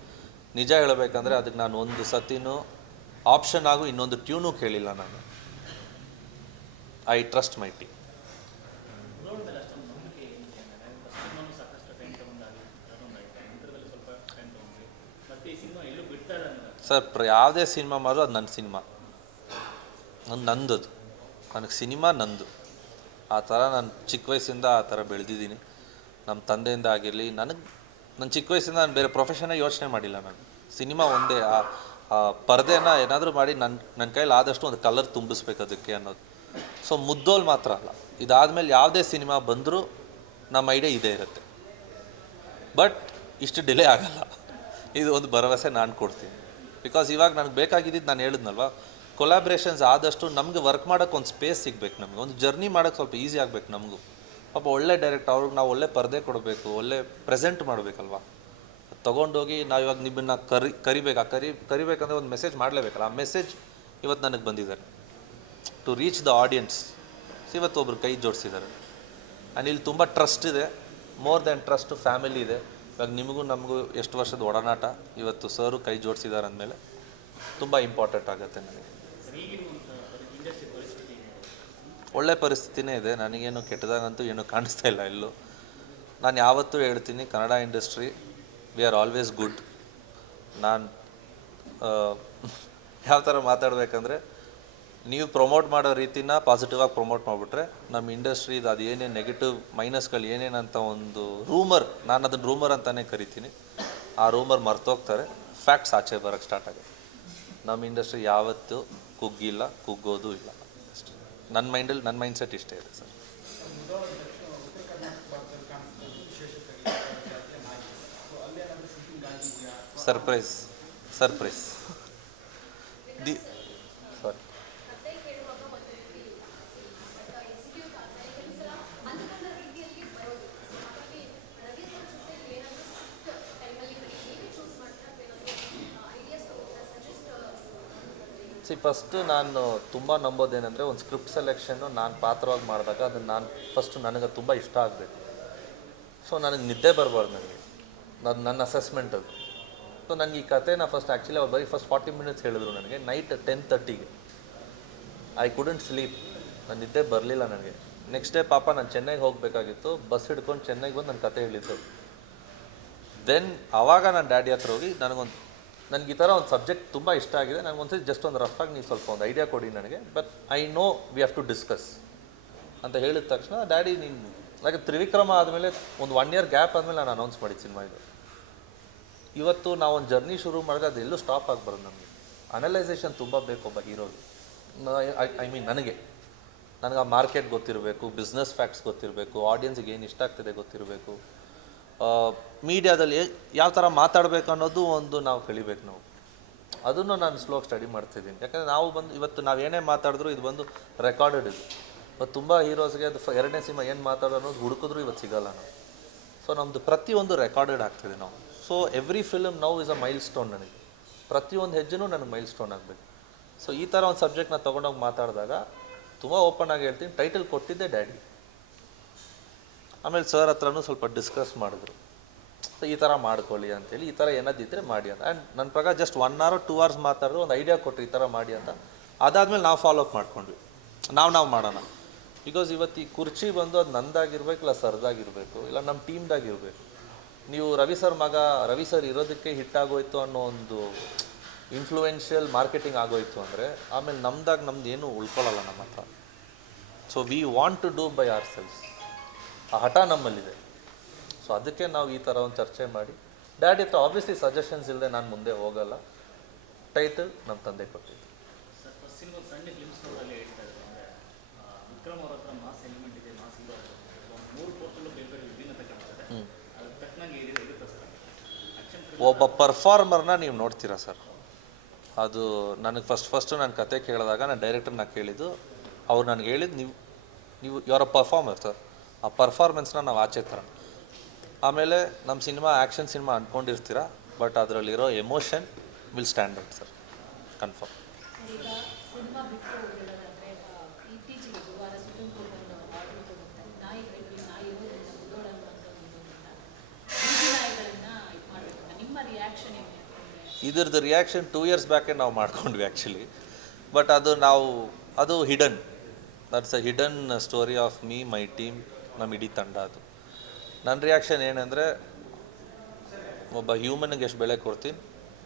ನಿಜ ಹೇಳಬೇಕಂದ್ರೆ ಅದಕ್ಕೆ ನಾನು ಒಂದು ಸತಿನೂ ಆಪ್ಷನ್ ಆಗು ಇನ್ನೊಂದು ಟ್ಯೂನು ಕೇಳಿಲ್ಲ ನಾನು. I trust my team. Sir ಯಾವುದೇ ಸಿನಿಮಾ ಮಾಡೋದು ಅದು ನನ್ನ ಸಿನಿಮಾ. ನಂದದು, ನನಗೆ ಸಿನಿಮಾ ನಂದು. ಆ ಥರ ನಾನು ಚಿಕ್ಕ ವಯಸ್ಸಿಂದ ಆ ಥರ ಬೆಳೆದಿದ್ದೀನಿ. ನಮ್ಮ ತಂದೆಯಿಂದ ಆಗಿರಲಿ, ನನ್ನ ಚಿಕ್ಕ ವಯಸ್ಸಿಂದ ನಾನು ಬೇರೆ ಪ್ರೊಫೆಷನ್ನೇ ಯೋಚನೆ ಮಾಡಿಲ್ಲ. ನಾನು ಸಿನಿಮಾ ಒಂದೇ, ಆ ಪರದೆನ ಏನಾದರೂ ಮಾಡಿ ನನ್ನ ಕೈಲಿ ಆದಷ್ಟು ಒಂದು ಕಲರ್ ತುಂಬಿಸ್ಬೇಕು ಅದಕ್ಕೆ ಅನ್ನೋದು. ಸೊ ಮುದ್ದೋಲ್ ಮಾತ್ರ ಅಲ್ಲ, ಇದಾದಮೇಲೆ ಯಾವುದೇ ಸಿನಿಮಾ ಬಂದರೂ ನಮ್ಮ ಐಡಿಯಾ ಇದೇ ಇರುತ್ತೆ. ಬಟ್ ಇಷ್ಟು ಡಿಲೇ ಆಗಲ್ಲ, ಇದು ಒಂದು ಭರವಸೆ ನಾನು ಕೊಡ್ತೀನಿ. ಬಿಕಾಸ್ ಇವಾಗ ನನಗೆ ಬೇಕಾಗಿದ್ದು ನಾನು ಹೇಳಿದ್ನಲ್ವ, ಕೊಲಾಬ್ರೇಷನ್ಸ್ ಆದಷ್ಟು ನಮಗೆ ವರ್ಕ್ ಮಾಡೋಕ್ಕೆ ಒಂದು ಸ್ಪೇಸ್ ಸಿಗಬೇಕು, ನಮಗೆ ಒಂದು ಜರ್ನಿ ಮಾಡೋಕ್ಕೆ ಸ್ವಲ್ಪ ಈಸಿ ಆಗಬೇಕು ನಮಗೂ. ಪಾಪ ಒಳ್ಳೆ ಡೈರೆಕ್ಟ್ ಅವ್ರಿಗೆ ನಾವು ಒಳ್ಳೆ ಪರದೆ ಕೊಡಬೇಕು, ಒಳ್ಳೆ ಪ್ರೆಸೆಂಟ್ ಮಾಡಬೇಕಲ್ವ. ತೊಗೊಂಡೋಗಿ ನಾವು ಇವಾಗ ನಿಮ್ಮನ್ನು ಕರಿಬೇಕಂದ್ರೆ ಒಂದು ಮೆಸೇಜ್ ಮಾಡಲೇಬೇಕಲ್ಲ. ಆ ಮೆಸೇಜ್ ಇವತ್ತು ನನಗೆ ಬಂದಿದ್ದಾರೆ ಟು ರೀಚ್ ದ ಆಡಿಯನ್ಸ್. ಇವತ್ತು ಒಬ್ರು ಕೈ ಜೋಡಿಸಿದ್ದಾರೆ. ಆ್ಯಂಡ್ ಇಲ್ಲಿ ತುಂಬ ಟ್ರಸ್ಟ್ ಇದೆ, ಮೋರ್ ದ್ಯಾನ್ ಟ್ರಸ್ಟ್, ಫ್ಯಾಮಿಲಿ ಇದೆ. ಇವಾಗ ನಿಮಗೂ ನಮಗೂ ಎಷ್ಟು ವರ್ಷದ ಒಡನಾಟ, ಇವತ್ತು ಸರು ಕೈ ಜೋಡಿಸಿದ್ದಾರೆ ಅಂದಮೇಲೆ ತುಂಬ ಇಂಪಾರ್ಟೆಂಟ್ ಆಗುತ್ತೆ ನನಗೆ. ಒಳ್ಳೆ ಪರಿಸ್ಥಿತಿನೇ ಇದೆ, ನನಗೇನು ಕೆಟ್ಟದಾಗಂತೂ ಏನೂ ಕಾಣಿಸ್ತಾ ಇಲ್ಲ ಎಲ್ಲೂ. ನಾನು ಯಾವತ್ತೂ ಹೇಳ್ತೀನಿ, Kannada industry we are always good. ನಾನು ಯಾವ ಥರ ಮಾತಾಡಬೇಕಂದ್ರೆ, ನೀವು ಪ್ರಮೋಟ್ ಮಾಡೋ ರೀತಿನ ಪಾಸಿಟಿವಾಗಿ ಪ್ರಮೋಟ್ ಮಾಡಿಬಿಟ್ರೆ ನಮ್ಮ ಇಂಡಸ್ಟ್ರಿದು ಅದು ಏನೇನು ನೆಗೆಟಿವ್ ಮೈನಸ್ಗಳು ಏನೇನಂತ ಒಂದು ರೂಮರ್, ನಾನು ಅದನ್ನು ರೂಮರ್ ಅಂತಲೇ ಕರಿತೀನಿ, ಆ ರೂಮರ್ ಮರ್ತೋಗ್ತಾರೆ, ಫ್ಯಾಕ್ಟ್ಸ್ ಆಚೆ ಬರೋಕ್ಕೆ ಸ್ಟಾರ್ಟ್ ಆಗುತ್ತೆ. ನಮ್ಮ ಇಂಡಸ್ಟ್ರಿ ಯಾವತ್ತೂ ಕುಗ್ಗಿಲ್ಲ, ಕುಗ್ಗೋದು ಇಲ್ಲ ಅಷ್ಟೇ. ನನ್ನ ಮೈಂಡ್ಸೆಟ್ ಇಷ್ಟೇ ಇದೆ ಸರ್. ಸರ್ಪ್ರೈಸ್ ಸಾರಿ. ಫಸ್ಟು ನಾನು ತುಂಬ ನಂಬೋದೇನೆಂದರೆ, ಒಂದು ಸ್ಕ್ರಿಪ್ಟ್ ಸೆಲೆಕ್ಷನ್ನು ನಾನು ಪಾತ್ರವಾಗಿ ಮಾಡಿದಾಗ ಅದನ್ನು ನಾನು ಫಸ್ಟು ನನಗೆ ತುಂಬ ಇಷ್ಟ ಆಗಬೇಕು. ಸೊ ನನಗೆ ನಿದ್ದೆ ಬರಬಾರ್ದು, ನನಗೆ ನನ್ನ ಅಸೆಸ್ಮೆಂಟ್ ಅದು. ಸೊ ನನಗೆ ಈ ಕಥೆನ ಆ್ಯಕ್ಚುಲಿ ಅವ್ರು ಬರೀ ಫಸ್ಟ್ 40 ಮಿನಿಟ್ಸ್ ಹೇಳಿದ್ರು ನನಗೆ. ನೈಟ್ 10:30ಗೆ ಐ ಕುಡಂಟ್ ಸ್ಲೀಪ್, ನನ್ನ ನಿದ್ದೆ ಬರಲಿಲ್ಲ ನನಗೆ. ನೆಕ್ಸ್ಟ್ ಡೇ ಪಾಪ ನಾನು ಚೆನ್ನೈಗೆ ಹೋಗಬೇಕಾಗಿತ್ತು, ಬಸ್ ಹಿಡ್ಕೊಂಡು ಚೆನ್ನೈಗೆ ಬಂದು ನನ್ನ ಕತೆ ಹೇಳಿದ್ದು. ದೆನ್ ಆವಾಗ ನಾನು ಡ್ಯಾಡಿ ಹತ್ರ ಹೋಗಿ ನನಗೆ ಈ ಥರ ಒಂದು ಸಬ್ಜೆಕ್ಟ್ ತುಂಬ ಇಷ್ಟ ಆಗಿದೆ, ನನಗೊಂದ್ಸರಿ ಜಸ್ಟ್ ಒಂದು ರಫಾಗಿ ನೀವು ಸ್ವಲ್ಪ ಒಂದು ಐಡಿಯಾ ಕೊಡಿ ನನಗೆ, but I know we have to discuss ಅಂತ ಹೇಳಿದ ತಕ್ಷಣ ಡ್ಯಾಡಿ ನೀನು ಯಾಕೆ ತ್ರಿವಿಕ್ರಮ ಆದಮೇಲೆ ಒಂದು 1 year ಗ್ಯಾಪ್ ಆದಮೇಲೆ ನಾನು ಅನೌನ್ಸ್ ಮಾಡಿದ್ದು ಸಿನಿಮಾ ಇದು. ಇವತ್ತು ನಾವು ಒಂದು ಜರ್ನಿ ಶುರು ಮಾಡಿದ್ರೆ ಅದು ಎಲ್ಲೂ ಸ್ಟಾಪ್ ಆಗಬಾರ್ದು. ನಮಗೆ ಅನಲೈಸೇಷನ್ ತುಂಬ ಬೇಕು ಒಬ್ಬ ಹೀರೋಗೆ. ಐ ಮೀನ್ ನನಗೆ ಆ ಮಾರ್ಕೆಟ್ ಗೊತ್ತಿರಬೇಕು, ಬಿಸ್ನೆಸ್ ಫ್ಯಾಕ್ಟ್ಸ್ ಗೊತ್ತಿರಬೇಕು, ಆಡಿಯನ್ಸಿಗೆ ಏನು ಇಷ್ಟ ಆಗ್ತಿದೆ ಗೊತ್ತಿರಬೇಕು, ಮೀಡಿಯಾದಲ್ಲಿ ಯಾವ ಥರ ಮಾತಾಡಬೇಕು ಅನ್ನೋದು ಒಂದು ನಾವು ಕಲಿಬೇಕು. ನಾವು ಅದನ್ನು ನಾನು ಸ್ಲೋಗಿ ಸ್ಟಡಿ ಮಾಡ್ತಿದ್ದೀನಿ. ಯಾಕಂದರೆ ನಾವು ಇವತ್ತು ನಾವು ಏನೇ ಮಾತಾಡಿದ್ರು ಇದು ರೆಕಾರ್ಡೆಡ್ ಇದು. ಮತ್ತು ತುಂಬ ಹೀರೋಸ್ಗೆ ಅದು 2ನೇ ಸಿನಿಮಾ ಏನು ಮಾತಾಡೋ ಅನ್ನೋದು ಹುಡುಕಿದ್ರು ಇವತ್ತು ಸಿಗೋಲ್ಲ ನಾವು. ಸೊ ನಮ್ಮದು ಪ್ರತಿಯೊಂದು ರೆಕಾರ್ಡೆಡ್ ಆಗ್ತಿದೆ ನಾವು. So every film now is a milestone. ನನಗೆ ಪ್ರತಿಯೊಂದು ಹೆಜ್ಜೆನೂ ನನಗೆ ಮೈಲ್ ಸ್ಟೋನ್ ಆಗಬೇಕು. ಸೊ ಈ ಥರ ಒಂದು ಸಬ್ಜೆಕ್ಟ್ನ ತೊಗೊಂಡೋಗಿ ಮಾತಾಡಿದಾಗ ತುಂಬ ಓಪನ್ ಆಗಿ ಹೇಳ್ತೀನಿ, ಟೈಟಲ್ ಕೊಟ್ಟಿದ್ದೆ ಡ್ಯಾಡಿ. ಆಮೇಲೆ ಸರ್ ಹತ್ರನೂ ಸ್ವಲ್ಪ ಡಿಸ್ಕಸ್ ಮಾಡಿದ್ರು, ಸೊ ಈ ಥರ ಮಾಡ್ಕೊಳ್ಳಿ ಅಂತೇಳಿ, ಈ ಥರ ಏನಾದಿದ್ದರೆ ಮಾಡಿ ಅಂತ. ಆ್ಯಂಡ್ ನನ್ನ ಪ್ರಕಾರ ಜಸ್ಟ್ 1 hour 2 hours ಮಾತಾಡಿದ್ರು, ಒಂದು ಐಡಿಯಾ ಕೊಟ್ಟರು ಈ ಥರ ಮಾಡಿ ಅಂತ. ಅದಾದಮೇಲೆ ನಾವು ಫಾಲೋ ಅಪ್ ಮಾಡ್ಕೊಂಡ್ವಿ, ನಾವು ಮಾಡೋಣ. ಬಿಕಾಸ್ ಇವತ್ತು ಈ ಕುರ್ಚಿ ಬಂದು ಅದು ನಂದಾಗಿರ್ಬೇಕು, ಇಲ್ಲ ಸರ್ದಾಗಿರಬೇಕು, ಇಲ್ಲ ನಮ್ಮ ಟೀಮ್ದಾಗಿರಬೇಕು. ನೀವು ರವಿ ಸರ್ ಇರೋದಕ್ಕೆ ಹಿಟ್ಟಾಗೋಯ್ತು ಅನ್ನೋ ಒಂದು ಇನ್ಫ್ಲೂಯೆನ್ಷಿಯಲ್ ಮಾರ್ಕೆಟಿಂಗ್ ಆಗೋಯ್ತು ಅಂದರೆ ಆಮೇಲೆ ನಮ್ದು ಏನೂ ಉಳ್ಕೊಳ್ಳಲ್ಲ ನಮ್ಮ ಹತ್ರ. So we want to do by ourselves, ಆ ಹಠ ನಮ್ಮಲ್ಲಿದೆ. ಸೊ ಅದಕ್ಕೆ ನಾವು ಈ ಥರ ಒಂದು ಚರ್ಚೆ ಮಾಡಿ ಡ್ಯಾಡಿ ಹತ್ರ ಆಬ್ವಿಯಸ್ಲಿ ಸಜೆಷನ್ಸ್ ಇಲ್ಲದೆ ನಾನು ಮುಂದೆ ಹೋಗಲ್ಲ. ಟೈಟಲ್ ನಮ್ಮ ತಂದೆ ಕೊಟ್ಟಿದ್ದು. ಒಬ್ಬ ಪರ್ಫಾರ್ಮರ್ನ ನೀವು ನೋಡ್ತೀರಾ ಸರ್, ಅದು ನನಗೆ ಫಸ್ಟು ನಾನು ಕತೆ ಕೇಳಿದಾಗ ನಾನು ಡೈರೆಕ್ಟರ್ನ ಕೇಳಿದ್ದು, ಅವ್ರು ನನಗೆ ಹೇಳಿದ್ದು ನೀವು you are a performer sir, ಆ ಪರ್ಫಾರ್ಮೆನ್ಸ್ನ ನಾವು ಆಚೆ ತರೋಣ. ಆಮೇಲೆ ನಮ್ಮ ಸಿನಿಮಾ ಆ್ಯಕ್ಷನ್ ಸಿನಿಮಾ ಅಂದ್ಕೊಂಡಿರ್ತೀರ, ಬಟ್ ಅದರಲ್ಲಿರೋ emotion will stand out sir, confirm. Cinema ಬಿಟ್ಟು ಹೇಳೋದಾದ್ರೆ, ಇತ್ತೀಚೆಗೆ ಗುರುವಾರ ಸುಪ್ರೀಂ ಕೋರ್ಟ್ ಒಂದು ಆರ್ಡರ್ ತಗೊಂಡು ನಾಯಿಗಳನ್ನ ಇದು ಮಾಡಬೇಕು. ನಿಮ್ಮ ರಿಯಾಕ್ಷನ್ ಏನು? ಇದ್ರದ್ದು ರಿಯಾಕ್ಷನ್ 2 years ಬ್ಯಾಕೆ ನಾವು ಮಾಡ್ಕೊಂಡ್ವಿ ಆ್ಯಕ್ಚುಲಿ, ಬಟ್ ಅದು hidden. That's a hidden story of me, my team, ನಮ್ಮ ಇಡೀ ತಂಡ. ಅದು ನನ್ನ ರಿಯಾಕ್ಷನ್ ಏನಂದರೆ, ಒಬ್ಬ ಹ್ಯೂಮನ್ಗೆ ಎಷ್ಟು ಬೆಲೆ ಕೊಡ್ತೀನಿ,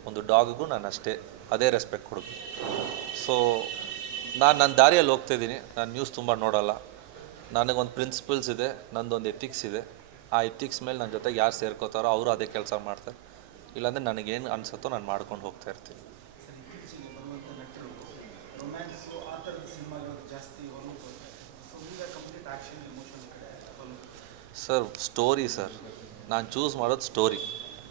ಒಂದು ಡಾಗಿಗೂ ನಾನು ಅದೇ ರೆಸ್ಪೆಕ್ಟ್ ಕೊಡಬೇಕು. ಸೊ ನಾನು ನನ್ನ ದಾರಿಯಲ್ಲಿ ಹೋಗ್ತಾಯಿದ್ದೀನಿ. ನಾನು ನ್ಯೂಸ್ ತುಂಬ ನೋಡೋಲ್ಲ. ನನಗೊಂದು ಪ್ರಿನ್ಸಿಪಲ್ಸ್ ಇದೆ, ನಂದೊಂದು ಎಥಿಕ್ಸ್ ಇದೆ. ಆ ಎಥಿಕ್ಸ್ ಮೇಲೆ ನನ್ನ ಜೊತೆಗೆ ಯಾರು ಸೇರ್ಕೋತಾರೋ ಅವರು ಅದೇ ಕೆಲಸ ಮಾಡ್ತಾರೆ. ಇಲ್ಲಾಂದರೆ ನನಗೇನು ಅನಿಸುತ್ತೋ ನಾನು ಮಾಡ್ಕೊಂಡು ಹೋಗ್ತಾ ಇರ್ತೀನಿ. ಸರ್ ಸ್ಟೋರಿ ಸರ್, ನಾನು ಚೂಸ್ ಮಾಡೋದು ಸ್ಟೋರಿ.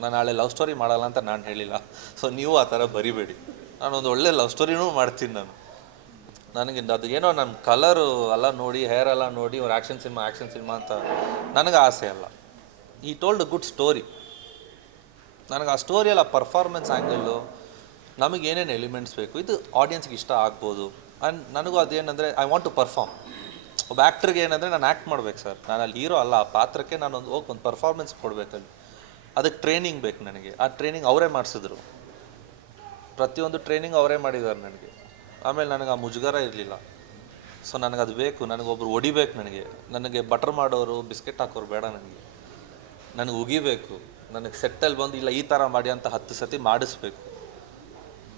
ನಾನು ನಾಳೆ ಲವ್ ಸ್ಟೋರಿ ಮಾಡಲ್ಲ ಅಂತ ನಾನು ಹೇಳಿಲ್ಲ. ಸೊ ನೀವು ಆ ಥರ ಬರಿಬೇಡಿ. ನಾನೊಂದು ಒಳ್ಳೆ ಲವ್ ಸ್ಟೋರಿನೂ ಮಾಡ್ತೀನಿ. ನನಗೆ ಅದು ಏನೋ ನನ್ನ ಕಲರು ಎಲ್ಲ ನೋಡಿ, ಹೇರ್ ಎಲ್ಲ ನೋಡಿ ಅವ್ರು ಆ್ಯಕ್ಷನ್ ಸಿನಿಮಾ ಅಂತ ನನಗೆ ಆಸೆ ಅಲ್ಲ. ಈ ಟೋಲ್ಡ್ ಅ ಗುಡ್ ಸ್ಟೋರಿ. ನನಗೆ ಆ ಸ್ಟೋರಿಯಲ್ಲ ಪರ್ಫಾರ್ಮೆನ್ಸ್ ಆ್ಯಂಗಲ್ಲು, ನಮಗೆ ಏನೇನು ಎಲಿಮೆಂಟ್ಸ್ ಬೇಕು, ಇದು ಆಡಿಯನ್ಸ್ಗೆ ಇಷ್ಟ ಆಗ್ಬೋದು. ಆ್ಯಂಡ್ ನನಗೂ ಅದೇನೆಂದರೆ ಐ ವಾಂಟ್ ಟು ಪರ್ಫಾರ್ಮ್. ಒಬ್ಬ ಆ್ಯಕ್ಟ್ರಿಗೆ ಏನಂದರೆ ನಾನು ಆ್ಯಕ್ಟ್ ಮಾಡ್ಬೇಕು ಸರ್. ನಾನು ಅಲ್ಲಿ ಹೀರೋ ಅಲ್ಲ. ಆ ಪಾತ್ರಕ್ಕೆ ನಾನೊಂದು ಹೋಗಿ ಒಂದು ಪರ್ಫಾರ್ಮೆನ್ಸ್ ಕೊಡಬೇಕಲ್ಲಿ. ಅದಕ್ಕೆ ಟ್ರೈನಿಂಗ್ ಬೇಕು ನನಗೆ. ಆ ಟ್ರೈನಿಂಗ್ ಅವರೇ ಮಾಡಿಸಿದ್ರು. ಪ್ರತಿಯೊಂದು ಟ್ರೈನಿಂಗ್ ಅವರೇ ಮಾಡಿದ್ದಾರೆ ನನಗೆ. ಆಮೇಲೆ ನನಗೆ ಆ ಮುಜುಗರ ಇರಲಿಲ್ಲ. ಸೊ ನನಗದು ಬೇಕು. ನನಗೊಬ್ರು ಹೊಡಿಬೇಕು. ನನಗೆ ಬಟರ್ ಮಾಡೋರು, ಬಿಸ್ಕೆಟ್ ಹಾಕೋರು ಬೇಡ. ನನಗೆ ಉಗಿಬೇಕು. ನನಗೆ ಸೆಟ್ಟಲ್ಲಿ ಬಂದು ಇಲ್ಲ ಈ ಥರ ಮಾಡಿ ಅಂತ 10 ಸತಿ ಮಾಡಿಸ್ಬೇಕು.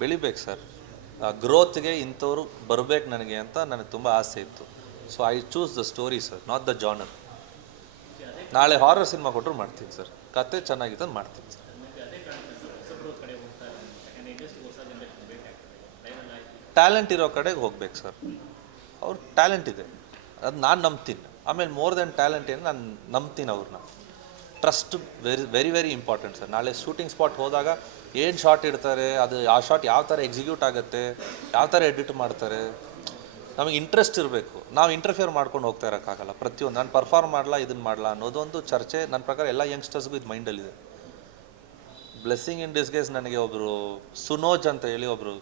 ಬೆಳಿಬೇಕು ಸರ್. ಆ ಗ್ರೋತ್ಗೆ ಇಂಥವ್ರು ಬರಬೇಕು ನನಗೆ ಅಂತ ನನಗೆ ತುಂಬ ಆಸೆ ಇತ್ತು. So I choose the story sir, not the genre. ನಾಳೆ ಹಾರರ್ ಸಿನಿಮಾ ಕೊಟ್ಟರು ಮಾಡ್ತೀನಿ ಸರ್. ಕತೆ ಚೆನ್ನಾಗಿತ್ತು ಅಂತ ಮಾಡ್ತೀನಿ ಸರ್. ಟ್ಯಾಲೆಂಟ್ ಇರೋ ಕಡೆಗೆ ಹೋಗ್ಬೇಕು ಸರ್. ಅವ್ರ ಟ್ಯಾಲೆಂಟ್ ಇದೆ, ಅದು ನಾನು ನಂಬ್ತೀನಿ. ಆಮೇಲೆ ಮೋರ್ ದೆನ್ ಟ್ಯಾಲೆಂಟ್ ಏನು, ನಾನು ನಂಬ್ತೀನಿ ಅವ್ರನ್ನ. Trust very very important sir. ನಾಳೆ ಶೂಟಿಂಗ್ ಸ್ಪಾಟ್ ಹೋದಾಗ ಏನು ಶಾಟ್ ಇಡ್ತಾರೆ, ಅದು ಆ ಶಾಟ್ ಯಾವ ಥರ ಎಕ್ಸಿಕ್ಯೂಟ್ ಆಗುತ್ತೆ, ಯಾವ ಥರ ಎಡಿಟ್ ಮಾಡ್ತಾರೆ, ನಮಗೆ ಇಂಟ್ರೆಸ್ಟ್ ಇರಬೇಕು. ನಾವು ಇಂಟರ್ಫಿಯರ್ ಮಾಡ್ಕೊಂಡು ಹೋಗ್ತಾ ಇರೋಕ್ಕಾಗಲ್ಲ. ಪ್ರತಿಯೊಂದು ನಾನು ಪರ್ಫಾರ್ಮ್ ಮಾಡಲ್ಲ, ಇದನ್ನು ಮಾಡಲ್ಲ ಅನ್ನೋದೊಂದು ಚರ್ಚೆ ನನ್ನ ಪ್ರಕಾರ ಎಲ್ಲ ಯಂಗ್ಸ್ಟರ್ಸ್ಗೂ ಇದು ಮೈಂಡಲ್ಲಿದೆ. ಬ್ಲೆಸ್ಸಿಂಗ್ ಇನ್ ಡಿಸ್ಗೇಸ್ ನನಗೆ ಒಬ್ಬರು ಸುನೋಜ್ ಅಂತ ಹೇಳಿ ಒಬ್ಬರು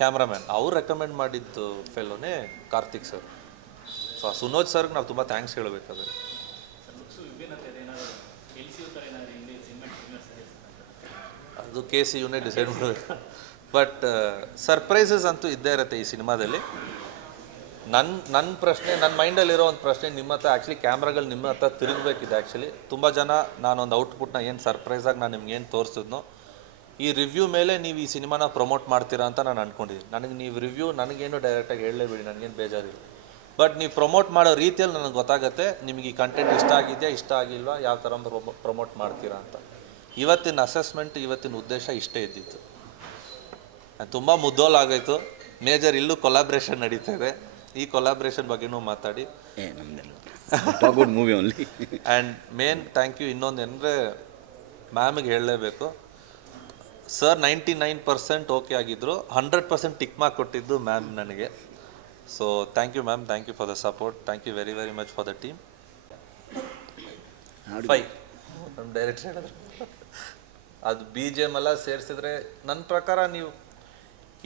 ಕ್ಯಾಮ್ರಾಮ್ಯಾನ್, ಅವ್ರು ರೆಕಮೆಂಡ್ ಮಾಡಿದ್ದು ಫೆಲೋನೇ ಕಾರ್ತಿಕ್ ಸರ್. ಸೊ ಆ ಸುನೋಜ್ ಸರ್ಗೆ ನಾವು ತುಂಬ ಥ್ಯಾಂಕ್ಸ್ ಹೇಳಬೇಕಾದ್ರೆ. ಅದು KCUನೇ ಡಿಸೈಡ್ ಮಾಡಬೇಕು. ಬಟ್ ಸರ್ಪ್ರೈಸಸ್ ಅಂತೂ ಇದ್ದೇ ಇರುತ್ತೆ ಈ ಸಿನಿಮಾದಲ್ಲಿ. ನನ್ನ ಪ್ರಶ್ನೆ, ನನ್ನ ಮೈಂಡಲ್ಲಿರೋ ಒಂದು ಪ್ರಶ್ನೆ ನಿಮ್ಮ ಹತ್ರ, ಆ್ಯಕ್ಚುಲಿ ಕ್ಯಾಮ್ರಾಗಳು ನಿಮ್ಮ ಹತ್ರ ತಿರುಗಬೇಕಿದೆ. ಆ್ಯಕ್ಚುಲಿ ತುಂಬ ಜನ ನಾನೊಂದು ಔಟ್ಪುಟ್ನ ಏನು ಸರ್ಪ್ರೈಸಾಗಿ ನಾನು ನಿಮ್ಗೇನು ತೋರಿಸಿದ್ನೋ, ಈ ರಿವ್ಯೂ ಮೇಲೆ ನೀವು ಈ ಸಿನಿಮಾನ ಪ್ರಮೋಟ್ ಮಾಡ್ತೀರಾ ಅಂತ ನಾನು ಅಂದ್ಕೊಂಡಿದ್ದೀನಿ. ನನಗೆ ನೀವು ರಿವ್ಯೂ ನನಗೇನು ಡೈರೆಕ್ಟಾಗಿ ಹೇಳಲೇಬೇಡಿ, ನನಗೇನು ಬೇಜಾರಿಲ್ಲ. ಬಟ್ ನೀವು ಪ್ರಮೋಟ್ ಮಾಡೋ ರೀತಿಯಲ್ಲಿ ನನಗೆ ಗೊತ್ತಾಗುತ್ತೆ ನಿಮಗೆ ಈ ಕಂಟೆಂಟ್ ಇಷ್ಟ ಆಗಿದೆಯಾ, ಇಷ್ಟ ಆಗಿಲ್ವಾ, ಯಾವ ಥರ ಪ್ರಮೋಟ್ ಮಾಡ್ತೀರಾ ಅಂತ. ಇವತ್ತಿನ ಅಸೆಸ್ಮೆಂಟ್, ಇವತ್ತಿನ ಉದ್ದೇಶ ಇಷ್ಟೇ ಇದ್ದಿತ್ತು. ತುಂಬ ಮುದ್ದೋಲಾಗೋಯ್ತು. ಮೇಜರ್ ಇಲ್ಲೂ ಕೊಲಾಬ್ರೇಷನ್ ನಡೀತಾ ಇದೆ. ಈ ಕೊಲಾಬ್ರೇಷನ್ ಬಗ್ಗೆನೂ ಮಾತಾಡಿ. Movie only. And main thank you ಇನ್ನೊಂದು ಏನಂದರೆ, ಮ್ಯಾಮಿಗೆ ಹೇಳಲೇಬೇಕು. ಸರ್ 99% ಓಕೆ ಆಗಿದ್ದರು, 100% ಟಿಕ್ ಮಾರ್ಕ್ ಕೊಟ್ಟಿದ್ದು ಮ್ಯಾಮ್ ನನಗೆ. So thank you ma'am, thank you for the support, thank you very very much for the team. 5 ನಮ್ಮ ಡೈರೆಕ್ಟರ್ ಹೇಳಿದ್ರು. ಅದು BGM ಎಲ್ಲ ಸೇರಿಸಿದ್ರೆ ನನ್ನ ಪ್ರಕಾರ ನೀವು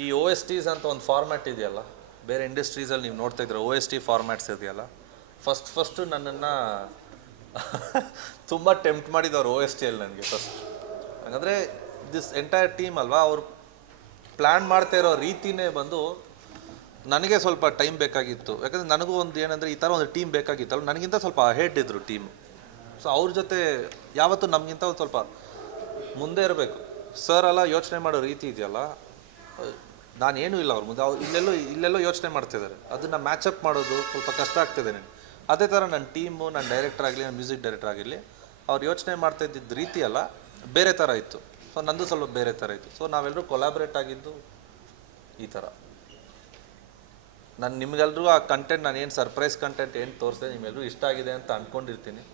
ಈ OSTs ಅಂತ ಒಂದು ಫಾರ್ಮ್ಯಾಟ್ ಇದೆಯಲ್ಲ, ಬೇರೆ ಇಂಡಸ್ಟ್ರೀಸಲ್ಲಿ ನೀವು ನೋಡ್ತಾ ಇದ್ರೆ OST ಫಾರ್ಮ್ಯಾಟ್ಸ್ ಇದೆಯಲ್ಲ, ಫಸ್ಟು ನನ್ನನ್ನು ತುಂಬ ಟೆಂಪ್ಟ್ ಮಾಡಿದವ್ರು OSTಯಲ್ಲಿ ನನಗೆ ಫಸ್ಟ್. ಹಾಗಾದರೆ ದಿಸ್ ಎಂಟೈರ್ ಟೀಮ್ ಅಲ್ವಾ, ಅವ್ರು ಪ್ಲ್ಯಾನ್ ಮಾಡ್ತಾ ಇರೋ ರೀತಿಯೇ ಬಂದು ನನಗೆ ಸ್ವಲ್ಪ ಟೈಮ್ ಬೇಕಾಗಿತ್ತು. ಯಾಕಂದರೆ ನನಗೂ ಒಂದು ಏನಂದರೆ ಈ ಥರ ಒಂದು ಟೀಮ್ ಬೇಕಾಗಿತ್ತಲ್ಲ, ನನಗಿಂತ ಸ್ವಲ್ಪ ಅಹೆಡ್ ಇದ್ದರು ಟೀಮ್. ಸೊ ಅವ್ರ ಜೊತೆ ಯಾವತ್ತೂ ನಮಗಿಂತ ಒಂದು ಸ್ವಲ್ಪ ಮುಂದೆ ಇರಬೇಕು. ಸರ್ ಎಲ್ಲ ಯೋಚನೆ ಮಾಡೋ ರೀತಿ ಇದೆಯಲ್ಲ, ನಾನೇನೂ ಇಲ್ಲ ಅವ್ರ ಮುಂದೆ. ಅವ್ರು ಇಲ್ಲೆಲ್ಲೋ ಯೋಚನೆ ಮಾಡ್ತಿದ್ದಾರೆ. ಅದನ್ನು ಮ್ಯಾಚಪ್ ಮಾಡೋದು ಸ್ವಲ್ಪ ಕಷ್ಟ ಆಗ್ತಿದೆ ನನಗೆ. ಅದೇ ಥರ ನನ್ನ ಟೀಮು, ನನ್ನ ಡೈರೆಕ್ಟರ್ ಆಗಲಿ, ನನ್ನ ಮ್ಯೂಸಿಕ್ ಡೈರೆಕ್ಟರ್ ಆಗಿರಲಿ, ಅವ್ರು ಯೋಚನೆ ಮಾಡ್ತಾ ಇದ್ದಿದ್ದ ರೀತಿ ಅಲ್ಲ ಬೇರೆ ಥರ ಇತ್ತು. ಸೊ ನಂದು ಸ್ವಲ್ಪ ಬೇರೆ ಥರ ಇತ್ತು. ಸೊ ನಾವೆಲ್ಲರೂ ಕೊಲಾಬ್ರೇಟ್ ಆಗಿದ್ದು ಈ ಥರ. ನಾನು ನಿಮ್ಗೆಲ್ರಿಗೂ ಆ ಕಂಟೆಂಟ್, ನಾನು ಏನು ಸರ್ಪ್ರೈಸ್ ಕಂಟೆಂಟ್ ಏನು ತೋರಿಸಿದೆ ನಿಮ್ಮೆಲ್ಲರೂ ಇಷ್ಟ ಆಗಿದೆ ಅಂತ ಅಂದ್ಕೊಂಡಿರ್ತೀನಿ.